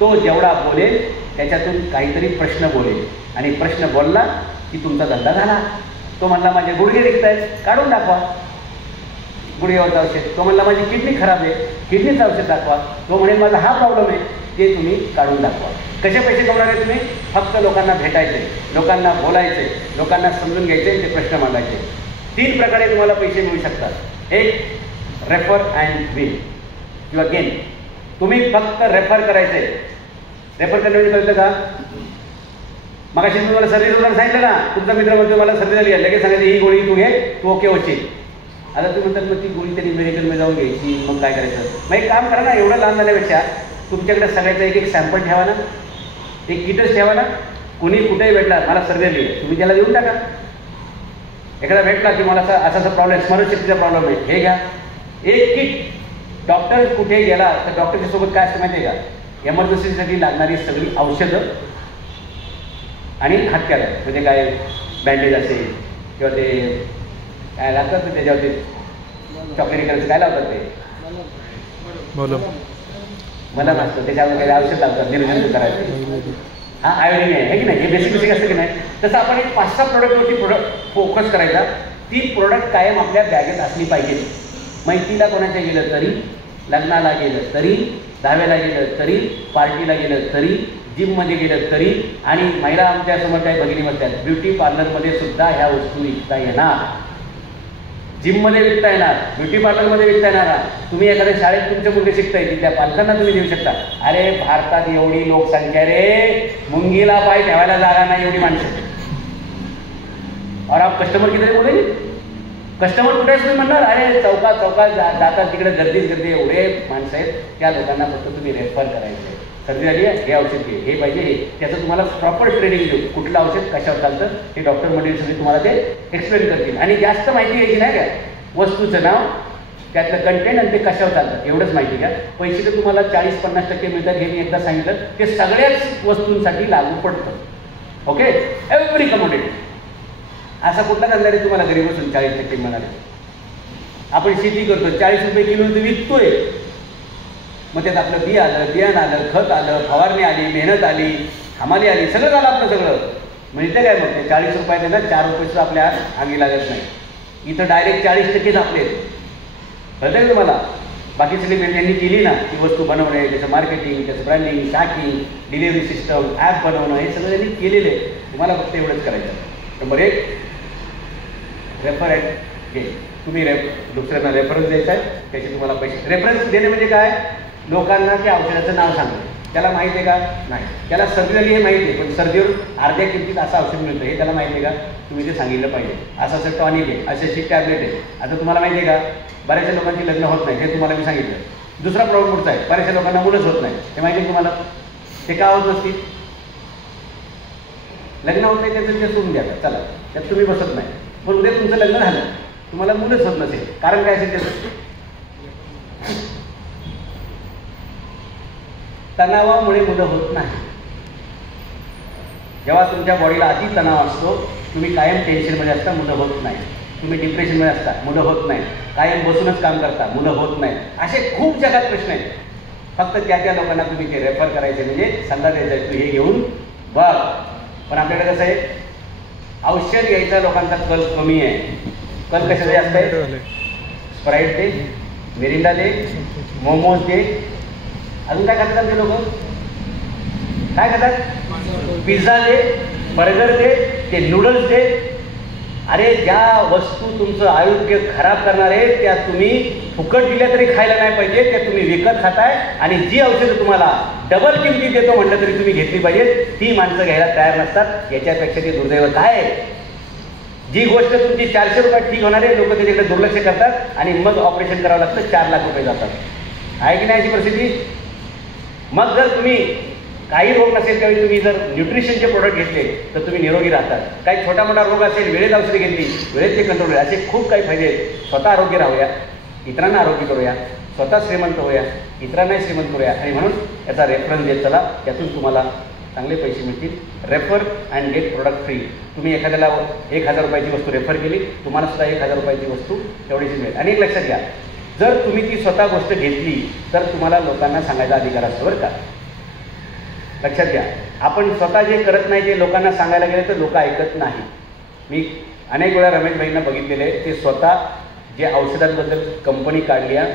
तो जेवढा बोलेल त्याच्यातून काहीतरी प्रश्न बोलेल, आणि प्रश्न बोलला की तुमचा धंदा झाला. तो म्हणला माझे गुडघे दुखत आहेत, काढून दाखवा गुडघ्यावरचं औषध. तो म्हणला माझी किडनी खराब आहे, किडनीचं औषध दाखवा. तो म्हणेल माझा हा प्रॉब्लेम आहे, ते तुम्ही काढून दाखवा. कसे पैसे कमवणार आहे तुम्ही? फक्त लोकांना भेटायचे, लोकांना बोलायचे, लोकांना समजून घ्यायचे, ते प्रश्न मागायचे. 3 प्रकारे तुम्हाला पैसे मिळू शकतात. एक रेफर अँड विन किंवा गेन. तुम्ही फक्त रेफर करायचे. रेफर करणे म्हणजे कळतं का? मगाशी तुम्हाला सर्दी उदाहरण सांगितलं ना, तुमचा मित्र म्हणतो मला सर्दी झाली आहे, लगेच सांगायचं ही गोळी तू घे, तू ओके होशील. आता तुम्ही म्हणतात मग ती गोळी तरी मेडिकलमध्ये जाऊन घ्यायची, मग काय करायचं? मग एक काम करा ना, एवढं लांब झाल्यापेक्षा तुमच्याकडे सगळ्याचा एक सॅम्पल ठेवा ना, एक किटच ठेवा ना. कुणी कुठेही भेटला मला सर्दी आली आहे, तुम्ही त्याला देऊन टाका. एखादा भेटला की मला असा प्रॉब्लेम, स्मरणशक्तीचा प्रॉब्लेम आहे, हे घ्या एक किट. डॉक्टर कुठे गेला तर डॉक्टरच्या सोबत काय असतं माहिती आहे का? एमर्जन्सीसाठी लागणारी सगळी औषधं आणि हत्यार, म्हणजे काय बँडेज असेल किंवा ते काय लागतात ना त्याच्यावरती चॉकलेट करायचं, काय लावतात ते मला नसतं, त्याच्यावर काही औषध लावतात निर्जंतू करायचं. हा आयोडीन आहे की नाही? हे बेसिक असतं की नाही? तसं आपण एक 5-6 प्रोडक्टवरती फोकस करायचा. ती प्रोडक्ट कायम आपल्या बॅगेत असली पाहिजे. मैत्रीला कोणाच्या गेलं तरी, लग्नाला गेलं तरी, दहाव्याला गेलं तरी, पार्टीला गेलं तरी, जिममध्ये गेलं तरी, आणि महिला आमच्यासमोर काही भगिनी म्हणतात ब्युटी पार्लरमध्ये सुद्धा ह्या वस्तू विकता येणार, जिममध्ये विकता येणार, ब्युटी पार्लरमध्ये विकता येणार. तुम्ही एखाद्या शाळेत तुमच्या मुलगे शिकता येतील, त्या पालकांना तुम्ही देऊ शकता. अरे भारतात एवढी लोकसंख्या रे, मुंगीला पाय ठेवायला जागा नाही एवढी माणसं. और आप कस्टमर किती बोलेल? कस्टमर कुठे तुम्ही म्हणणार? अरे चौकात जातात तिकडे गर्दीच गर्दी, एवढे माणसं आहेत. त्या लोकांना फक्त तुम्ही रेफर करायचं. सर्दी झाली आहे, हे औषध घे, हे पाहिजे हे, त्याचं तुम्हाला प्रॉपर ट्रेनिंग देऊ. कुठलं औषध कशावर चालतं हे डॉक्टर मंडळी सगळी तुम्हाला ते एक्सप्लेन करतील. आणि जास्त माहिती घ्यायची नाही का, वस्तूचं नाव, त्यातलं कंटेंट आणि ते कशावर चालतं एवढंच माहिती घ्या. पैसे तर तुम्हाला 40-50% मिळतात, हे मी एकदा सांगितलं. ते सगळ्याच वस्तूंसाठी लागू पडतं. Okay, every commodity. असा कुठला धंदा रे तुम्हाला घरी बसून 40% मिळाले? आपण शेती करतो, 40 रुपये किलो विकतोय. मग त्यात आपलं बी आलं, बियाणं आलं, खत आलं, फवारणी आली, मेहनत आली, हमाली आली, सगळं झालं आपलं सगळं. म्हणजे काय मग ते 40 रुपये देणार, 4 रुपये सुद्धा आपल्या अंगी लागत नाही. इथं डायरेक्ट 40% आपले. कळतं का तुम्हाला? बाकी सगळी त्यांनी केली ना, ती वस्तू बनवणे, त्याचं मार्केटिंग, त्याचं branding, packing, delivery system, app बनवणं, हे सगळं त्यांनी केलेलं आहे. तुम्हाला फक्त एवढंच करायचं. नंबर 1 रेफर अँड घे. तुम्ही दुसऱ्यांना रेफरन्स द्यायचा आहे, त्याचे तुम्हाला पैसे. रेफरन्स देणे म्हणजे काय? लोकांना त्या औषधाचं नाव सांगणे. त्याला माहिती आहे का? नाही. त्याला सर्दी झाली हे माहिती आहे, पण सर्दीवर अर्ध्या किमतीत असं औषध मिळतं हे त्याला माहिती आहे का? तुम्ही ते सांगितलं पाहिजे. असं टॉनिक आहे, अशी टॅबलेट आहे. आता तुम्हाला माहिती आहे का? बऱ्याचशा लोकांची लग्न होत नाही, हे तुम्हाला मी सांगितलं. दुसरा प्रॉब्लेम पुढचा आहे, बऱ्याचशा लोकांना मुलंच होत नाही. हे माहिती आहे तुम्हाला? ते का होत नसतील? लग्न होत नाही त्याचं ते सोडून द्या, चला त्यात तुम्ही बसत नाही. पण उद्या तुमचं लग्न झालं, तुम्हाला मुलंच होत नसेल, कारण काय असेल त्याचं? तणावामुळे मुलं होत नाही. जेव्हा तुमच्या बॉडीला अति तणाव असतो, तुम्ही कायम टेन्शनमध्ये असता, मुलं होत नाही. तुम्ही डिप्रेशनमध्ये असता, मुलं होत नाही. कायम बसूनच काम करता, मुलं होत नाही. असे खूप जगात प्रश्न आहेत. फक्त त्या लोकांना तुम्ही ते रेफर करायचे, म्हणजे सल्ला द्यायचा आहे, तू हे घेऊन बघ. पण आपल्याकडे कसं आहे, औषध घ्यायचा लोकांचा कल कमी आहे. कल कशाला जास्त आहे? स्प्राईट दे, मिरिंडा दे, मोमोज दे, अजून काय खातात ते लोक? काय खातात? पिझ्झा दे, बर्गर दे, ते नूडल्स दे. अरे ज्या वस्तू तुमचं आरोग्य खराब करणार आहे त्या तुम्ही फुकट दिल्या तरी खायला नाही पाहिजे, त्या तुम्ही विकत खाताय. आणि जी औषधं तुम्हाला डबल किमतीत देतो म्हटलं तरी तुम्ही घेतली पाहिजे, ती माणसं घ्यायला तयार नसतात. याच्यापेक्षा ते दुर्दैव काय? जी गोष्ट तुमची 400 रुपयात ठीक होणार आहे, लोक त्याच्याकडे दुर्लक्ष करतात आणि मग ऑपरेशन करावं लागतं, 4 लाख रुपये जातात. आहे की नाही अशी परिस्थिती? मग जर तुम्ही काही रोग नसेल त्यावेळी तुम्ही जर न्यूट्रिशनचे प्रोडक्ट घेतले तर तुम्ही निरोगी राहतात. काही छोटा मोठा रोग असेल, वेळेत औषधे घेतली, वेळेत ते कंट्रोल होईल. असे खूप काही फायदे आहेत. स्वतः आरोग्य राहूया, इतरांना आरोग्य करूया, स्वतः श्रीमंत होऊया, इतरांनाही श्रीमंत करूया. आणि म्हणून याचा रेफरन्स देत चला, त्यातून तुम्हाला चांगले पैसे मिळतील. Refer and get product free. तुम्ही एखाद्याला 1000 रुपयाची वस्तू रेफर केली, तुम्हाला सुद्धा 1000 रुपयाची वस्तू तेवढीची मिळेल. आणि एक लक्षात घ्या, जर तुम्ही ती स्वतः गोष्ट घेतली तर तुम्हाला लोकांना सांगायचा अधिकार असतो बरं का. लक्षात घ्या, आपण स्वतः जे करत नाही ते लोकांना सांगायला गेले तर लोक ऐकत नाही. मी अनेक वेळा रमेश भाईंना बघितलेले आहे, ते स्वतः जे औषधांबद्दल कंपनी काढली आहे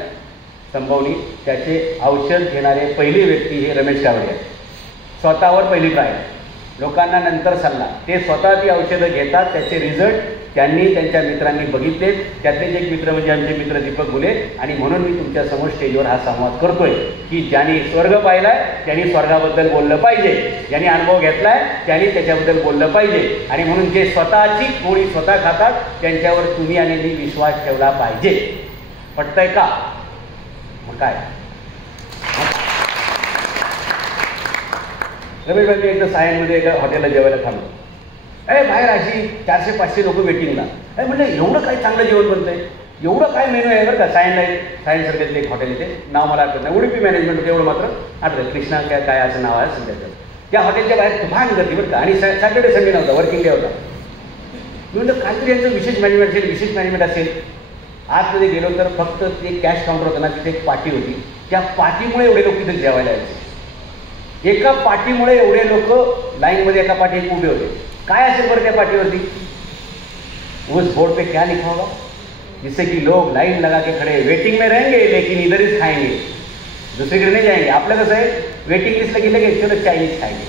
संभवनी, त्याचे औषध घेणारे पहिली व्यक्ती हे रमेश कावडे आहेत. स्वतःवर पहिली ट्रायल, लोकांना नंतर सल्ला. ते स्वतः ती औषधं घेतात, त्याचे रिझल्ट त्यांनी त्यांच्या मित्रांनी बघितले. त्यातलेच एक मित्र म्हणजे आमचे मित्र दीपक गुले. आणि म्हणून मी तुमच्यासमोर स्टेजवर हा संवाद करतोय की ज्यांनी स्वर्ग पाहिलाय त्यांनी स्वर्गाबद्दल बोललं पाहिजे, ज्यांनी अनुभव घेतलाय त्यांनी त्याच्याबद्दल बोललं पाहिजे. आणि म्हणून जे स्वतःची गोळी स्वतः खातात त्यांच्यावर तुम्ही आणि मी विश्वास ठेवला पाहिजे. पटतंय का? मग काय, रमेश भाई एकदा सायनमध्ये एका हॉटेलला जेवायला थांबलो. बाहेर अशी 400-500 लोक वेटिंगला. म्हटलं एवढं काय चांगलं जेवण बनतंय, एवढं काय मेनू आहे बरं का. सायन्ससारख्यातलं एक हॉटेल इथे, नाव मला आठवत नाही, उडुपी मॅनेजमेंट होतं एवढं मात्र आठवतं. कृष्णा काय असं नाव आहे सध्याचं. त्या हॉटेलच्या बाहेर तुफान गर्दी बरं का. आणि सॅटर्डे संडे नव्हता, वर्किंग डे होता. मी म्हटलं काहीतरी यांचं विशेष मॅनेजमेंट असेल, विशेष मॅनेजमेंट असेल. आतमध्ये गेलो तर फक्त ते कॅश काउंटर होतं ना, तिथे एक पाटी होती. त्या पाटीमुळे एवढे लोक तिथे जेवायला यायचे. एका पाटीमुळे एवढे लोक लाईनमध्ये एका पाठीत उभे होते. काय असेल बरं त्या पाठीवरती? उस बोर्ड पे क्या लिखा होगा? जिससे कि लोग लाइन लगा के खड़े वेटिंग में रहेंगे लेकिन इधर ही खाएंगे, दुसरीकडे नाही जाएंगे. आपलं कसं आहे, वेटिंग लिस्ट लगी लगेच चलो चायनीज खाएंगे,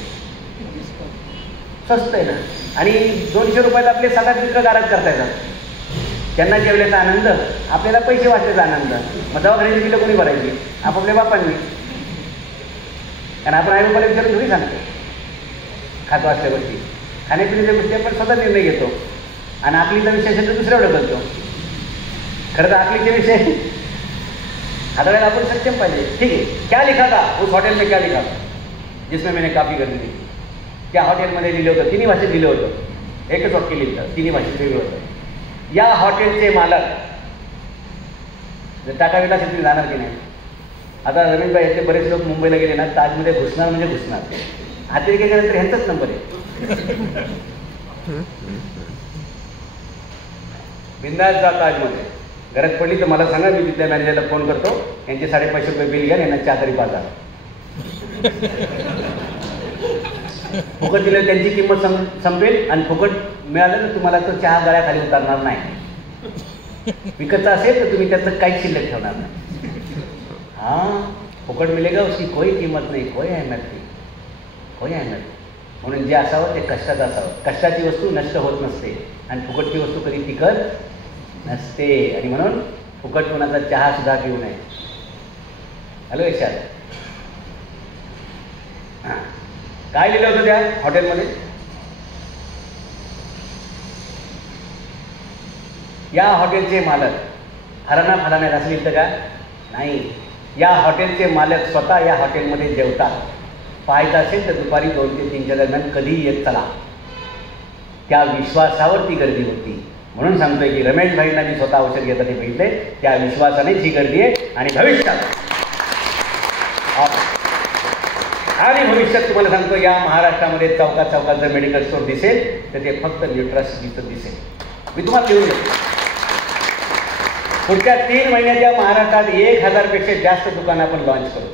स्वस्त आहे ना. आणि 200 रुपयात आपले 7-8 मित्र गाराज करता येतात. त्यांना जेवल्याचा आनंद, आपल्याला पैसे वाचल्याचा आनंद. मग दवाखान्याची बिलं कोणी भरायची? आपापल्या बापांनी. कारण आपण आई बापाला विचारून थोडी सांगतो खातो असल्या गोष्टी. खाण्यापिण्याच्या गोष्टी आपण स्वतः निर्णय घेतो आणि आकलीचा विषय असेल तर दुसऱ्यावर ढकलतो. खरं तर आकलीचे विषय हाताळायला आपण सक्षम पाहिजे. ठीक आहे, क्या लिखा था उस हॉटेल में, क्या लिखा था जिसमें मैंने काफी गर्दी दी? त्या हॉटेलमध्ये लिहिलं होतं, 3 भाषेत लिहिलं होतं. एकच वाक्य लिहिलं, 3 भाषेत लिहिलं होतं. या हॉटेलचे मालक जर टाटा विला तुम्ही जाणार की नाही? आता रमेश भाई याचे बरेच लोक मुंबईला गेले ना, ताजमध्ये घुसणार म्हणजे घुसणार. अतिरेक्यानंतर ह्यांचाच नंबर आहे. बिंदास जा ताजमध्ये. गरज पडली तर मला सांगा, मी तिथल्या मॅनेजरला फोन करतो. यांचे 550 रुपये बिल घ्या, यांना चहा तरी पाजा. फुकट दिलं त्यांची किंमत संपेल आणि फुकट मिळालं तर तुम्हाला तो चहा गळ्याखाली उतरणार नाही. विकतचा असेल तर तुम्ही त्याचं काहीच शिल्लक ठेवणार नाही. हाँ, फुकट मिलेगा उसकी कोई किंमत नाही, कोई अहमियत नाही, कोई अहमियत नाही. म्हणून जे असावं ते कष्टाचं असावं. कष्टाची वस्तू नष्ट होत नसते आणि फुकटची वस्तू कधी टिकत नसते. आणि म्हणून फुकट कोणाचा चहा सुद्धा पिऊ नये. हॅलो यशात, हां काय लिहिलं होतं त्या हॉटेलमध्ये? या हॉटेलचे मालक हरणा फलाण्यात असं लिहितं का? नाही. या हॉटेलचे मालक स्वतः या हॉटेलमध्ये जेवतात. पाहायचं असेल तर दुपारी 2 ते 3च्या दरम्यान कधीही येत चला. त्या विश्वासावर ती गर्दी होती. म्हणून सांगतोय की रमेश भाईंना मी स्वतः औषध घेताना बघितले, त्या विश्वासानेच ही गर्दी आहे. आणि भविष्यात तुम्हाला सांगतो, या महाराष्ट्रामध्ये चौकात चौकात जर मेडिकल स्टोअर दिसेल तर ते फक्त न्यूट्रासिटीचं दिसेल. मी तुम्हाला लिहून देतो. पुढच्या 3 महिन्याच्या महाराष्ट्रात 1000 पेक्षा जास्त दुकानं आपण लॉन्च करू.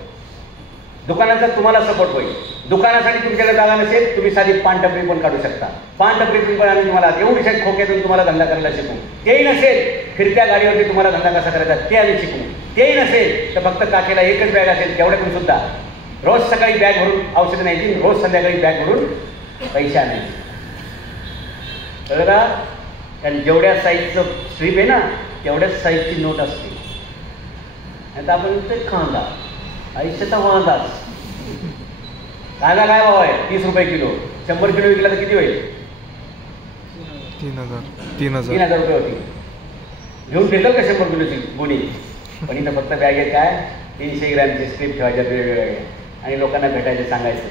दुकानाचा तुम्हाला सपोर्ट होईल. दुकानासाठी तुमच्याकडे जागा नसेल, तुम्ही साधी पान टपरी पण काढू शकता. पान टपरीतून पण आम्ही तुम्हाला एवढ्या खोक्यातून तुम्हाला धंदा करायला शिकू. तेही नसेल, फिरत्या गाडीवरती तुम्हाला धंदा कसा करायचा ते आम्ही शिकू. तेही नसेल तर फक्त काकेला एकच बॅग असेल तेवढ्यातून सुद्धा रोज सकाळी बॅग भरून औषधं न्यायची, रोज संध्याकाळी बॅग भरून पैसे आणायचे. कळलं का? कारण जेवढ्या साईजचं स्ट्रीप आहे ना तेवढ्याच साईजची नोट असते. आता आपण ते कांदा आयुष्याचा वांदाच. कांदा काय भाव आहे? 30 रुपये किलो. 100 किलो विकला तर किती होईल? 3,000 रुपये होती. घेऊन देतात का 100 किलोची गोणी? पण इथं फक्त बॅग आहे काय 300 ग्रॅमची स्ट्रीप ठेवायच्या वेगवेगळ्या आणि लोकांना भेटायचं, सांगायचं.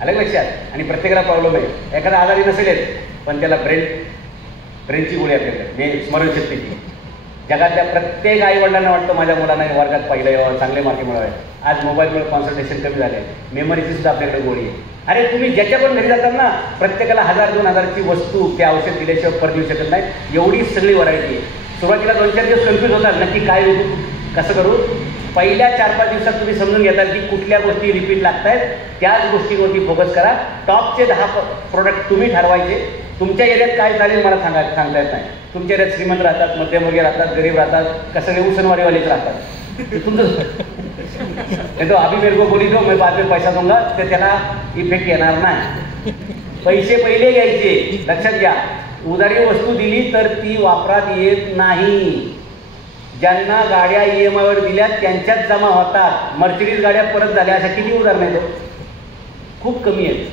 आलं लक्षात? आणि प्रत्येकाला प्रॉब्लेम आहे. एखादा आजारी नसेल पण त्याला ब्रेनची गोळी आपल्याकडे, स्मरणशक्तीची. जगातल्या प्रत्येक आईवडिलांना वाटतं माझ्या मुलांना वर्गात पहिलं यावं, चांगले मार्क मिळावे. आज मोबाईलमुळे कॉन्सन्ट्रेशन कमी झाले, मेमरीची सुद्धा आपल्याकडे गोळी आहे. अरे तुम्ही ज्याच्या पण घरी जातात ना, प्रत्येकाला 1000-2000ची वस्तू ते औषध दिल्याशिवाय परत देऊ शकत नाही. एवढी सगळी व्हरायटी आहे. सुरुवातीला 2-4 दिवस कन्फ्यूज होतात, नक्की काय होतं कसं करू. पहिल्या 4-5 दिवसात तुम्ही समजून घेताल की कुठल्या गोष्टी रिपीट लागत आहेत. त्याच गोष्टींवरती फोकस करा. टॉपचे 10 प्रोडक्ट तुम्ही ठरवायचे. तुमच्या एरियात काय चालेल मला सांगता येत नाही. तुमच्या एरियात श्रीमंत राहतात, मध्यमवर्गीय राहतात, गरीब राहतात, का सगळे उसनवारीवालेच राहतात. तुमचं तो अभी मेरे को बोली दो मैं बाद में पैसा दूंगा, तर त्याला इफेक्ट येणार नाही. पैसे पहिले घ्यायचे. लक्षात घ्या, उधारी वस्तू दिली तर ती वापरात येत नाही. ज्यांना गाड्या EMI वर दिल्या त्यांच्याच जमा होतात. मर्सिडीज गाड्या परत झाल्या अशा किती उदाहरणं आहेत? खूप कमी आहेत.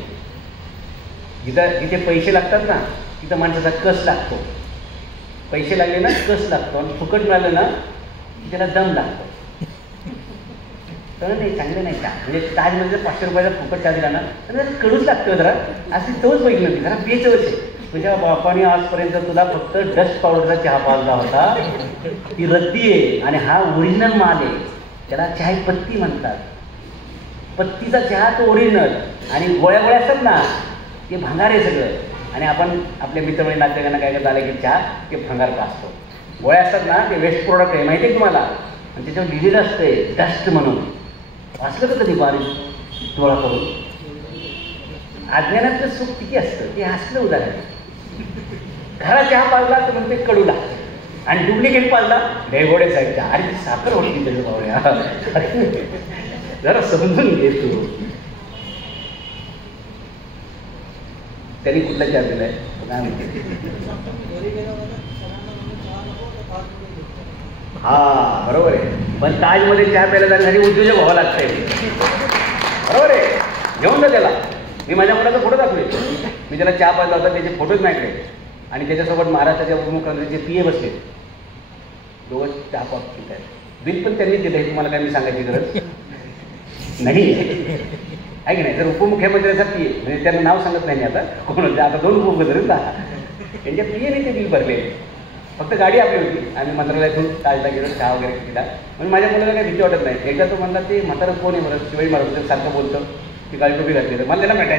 जिथे पैसे लागतात ना तिथं माणसाचा कस लागतो. पैसे लागले ना कस लागतो, आणि फुकट मिळालं ना त्याला दम लागतो. तर नाही, चांगलं नाही का? म्हणजे ताजमध्ये 500 रुपयाचा फुकट चहा दिला ना तर कडूच लागतं जरा. अशी तोच बघितली होती, जरा बेचवच आहे. तुझ्या बापाने आजपर्यंत तुला फक्त डस्ट पावडरचा चहा पाजला होता, ती रद्दी आहे. आणि हा ओरिजिनल माल आहे, त्याला चहा पत्ती म्हणतात. पत्तीचा चहा तो ओरिजिनल. आणि गोळ्या गोळ्या असतात ना ते भंगार आहे सगळं. आणि आपण आपल्या मित्रमंडळी नातेवाईकांना काय करता आलं की चहा ते भंगार पाजतो. गोळ्या असतात ना ते वेस्ट प्रोडक्ट आहे, माहिती आहे तुम्हाला. आणि त्याच्यावर लिहिलेलं असते डस्ट म्हणून. वाचलं का कधी बारीक डोळा करून? अज्ञानातलं सुख किती असतं ते असलं उदाहरण. घरा चहा पाजला तर मग ते कडू लागतं, आणि डुप्लिकेट पाजला ढेगोडे साहेब चहा. अरे साखर होती त्याच्या पावड्या. जरा समजून घे तू. त्यांनी कुठला चहा दिलाय काय माहिती? हा बरोबर आहे. पण ताजमध्ये चहा प्यायला जाण्यासाठी उद्योजक व्हावं लागतंय. बरोबर आहे. घेऊन जा त्याला. मी माझ्या मुलाचा फोटो दाखवले. मी त्याला चहा पाजला होता, त्याचे फोटोच माझ्याकडे. आणि त्याच्यासोबत महाराष्ट्राच्या उपमुख्यमंत्र्यांचे PA बसले. दोघं चहा पाप पित आहेत. बिल पण त्यांनी दिलं. हे तुम्हाला काय मी सांगायची गरज नाही आहे की नाही. जर उपमुख्यमंत्र्याचा PA, म्हणजे त्यांना नाव सांगत नाही आता कोण होते, आता 2 उपमुख्यमंत्री ना, त्यांच्या PAने ते बिल भरले. फक्त गाडी आपली होती. आम्ही मंत्रालयातून ताजला गेलो, चहा वगैरे पिला. म्हणजे माझ्या मुलाला काही भीती वाटत नाही. एकदा तो म्हणला ते म्हातारं कोण आहे बरं, शिवाई महाराज सारखं बोलतं, ती काळी टोपी घातली, तर मला त्याला भेटायचं.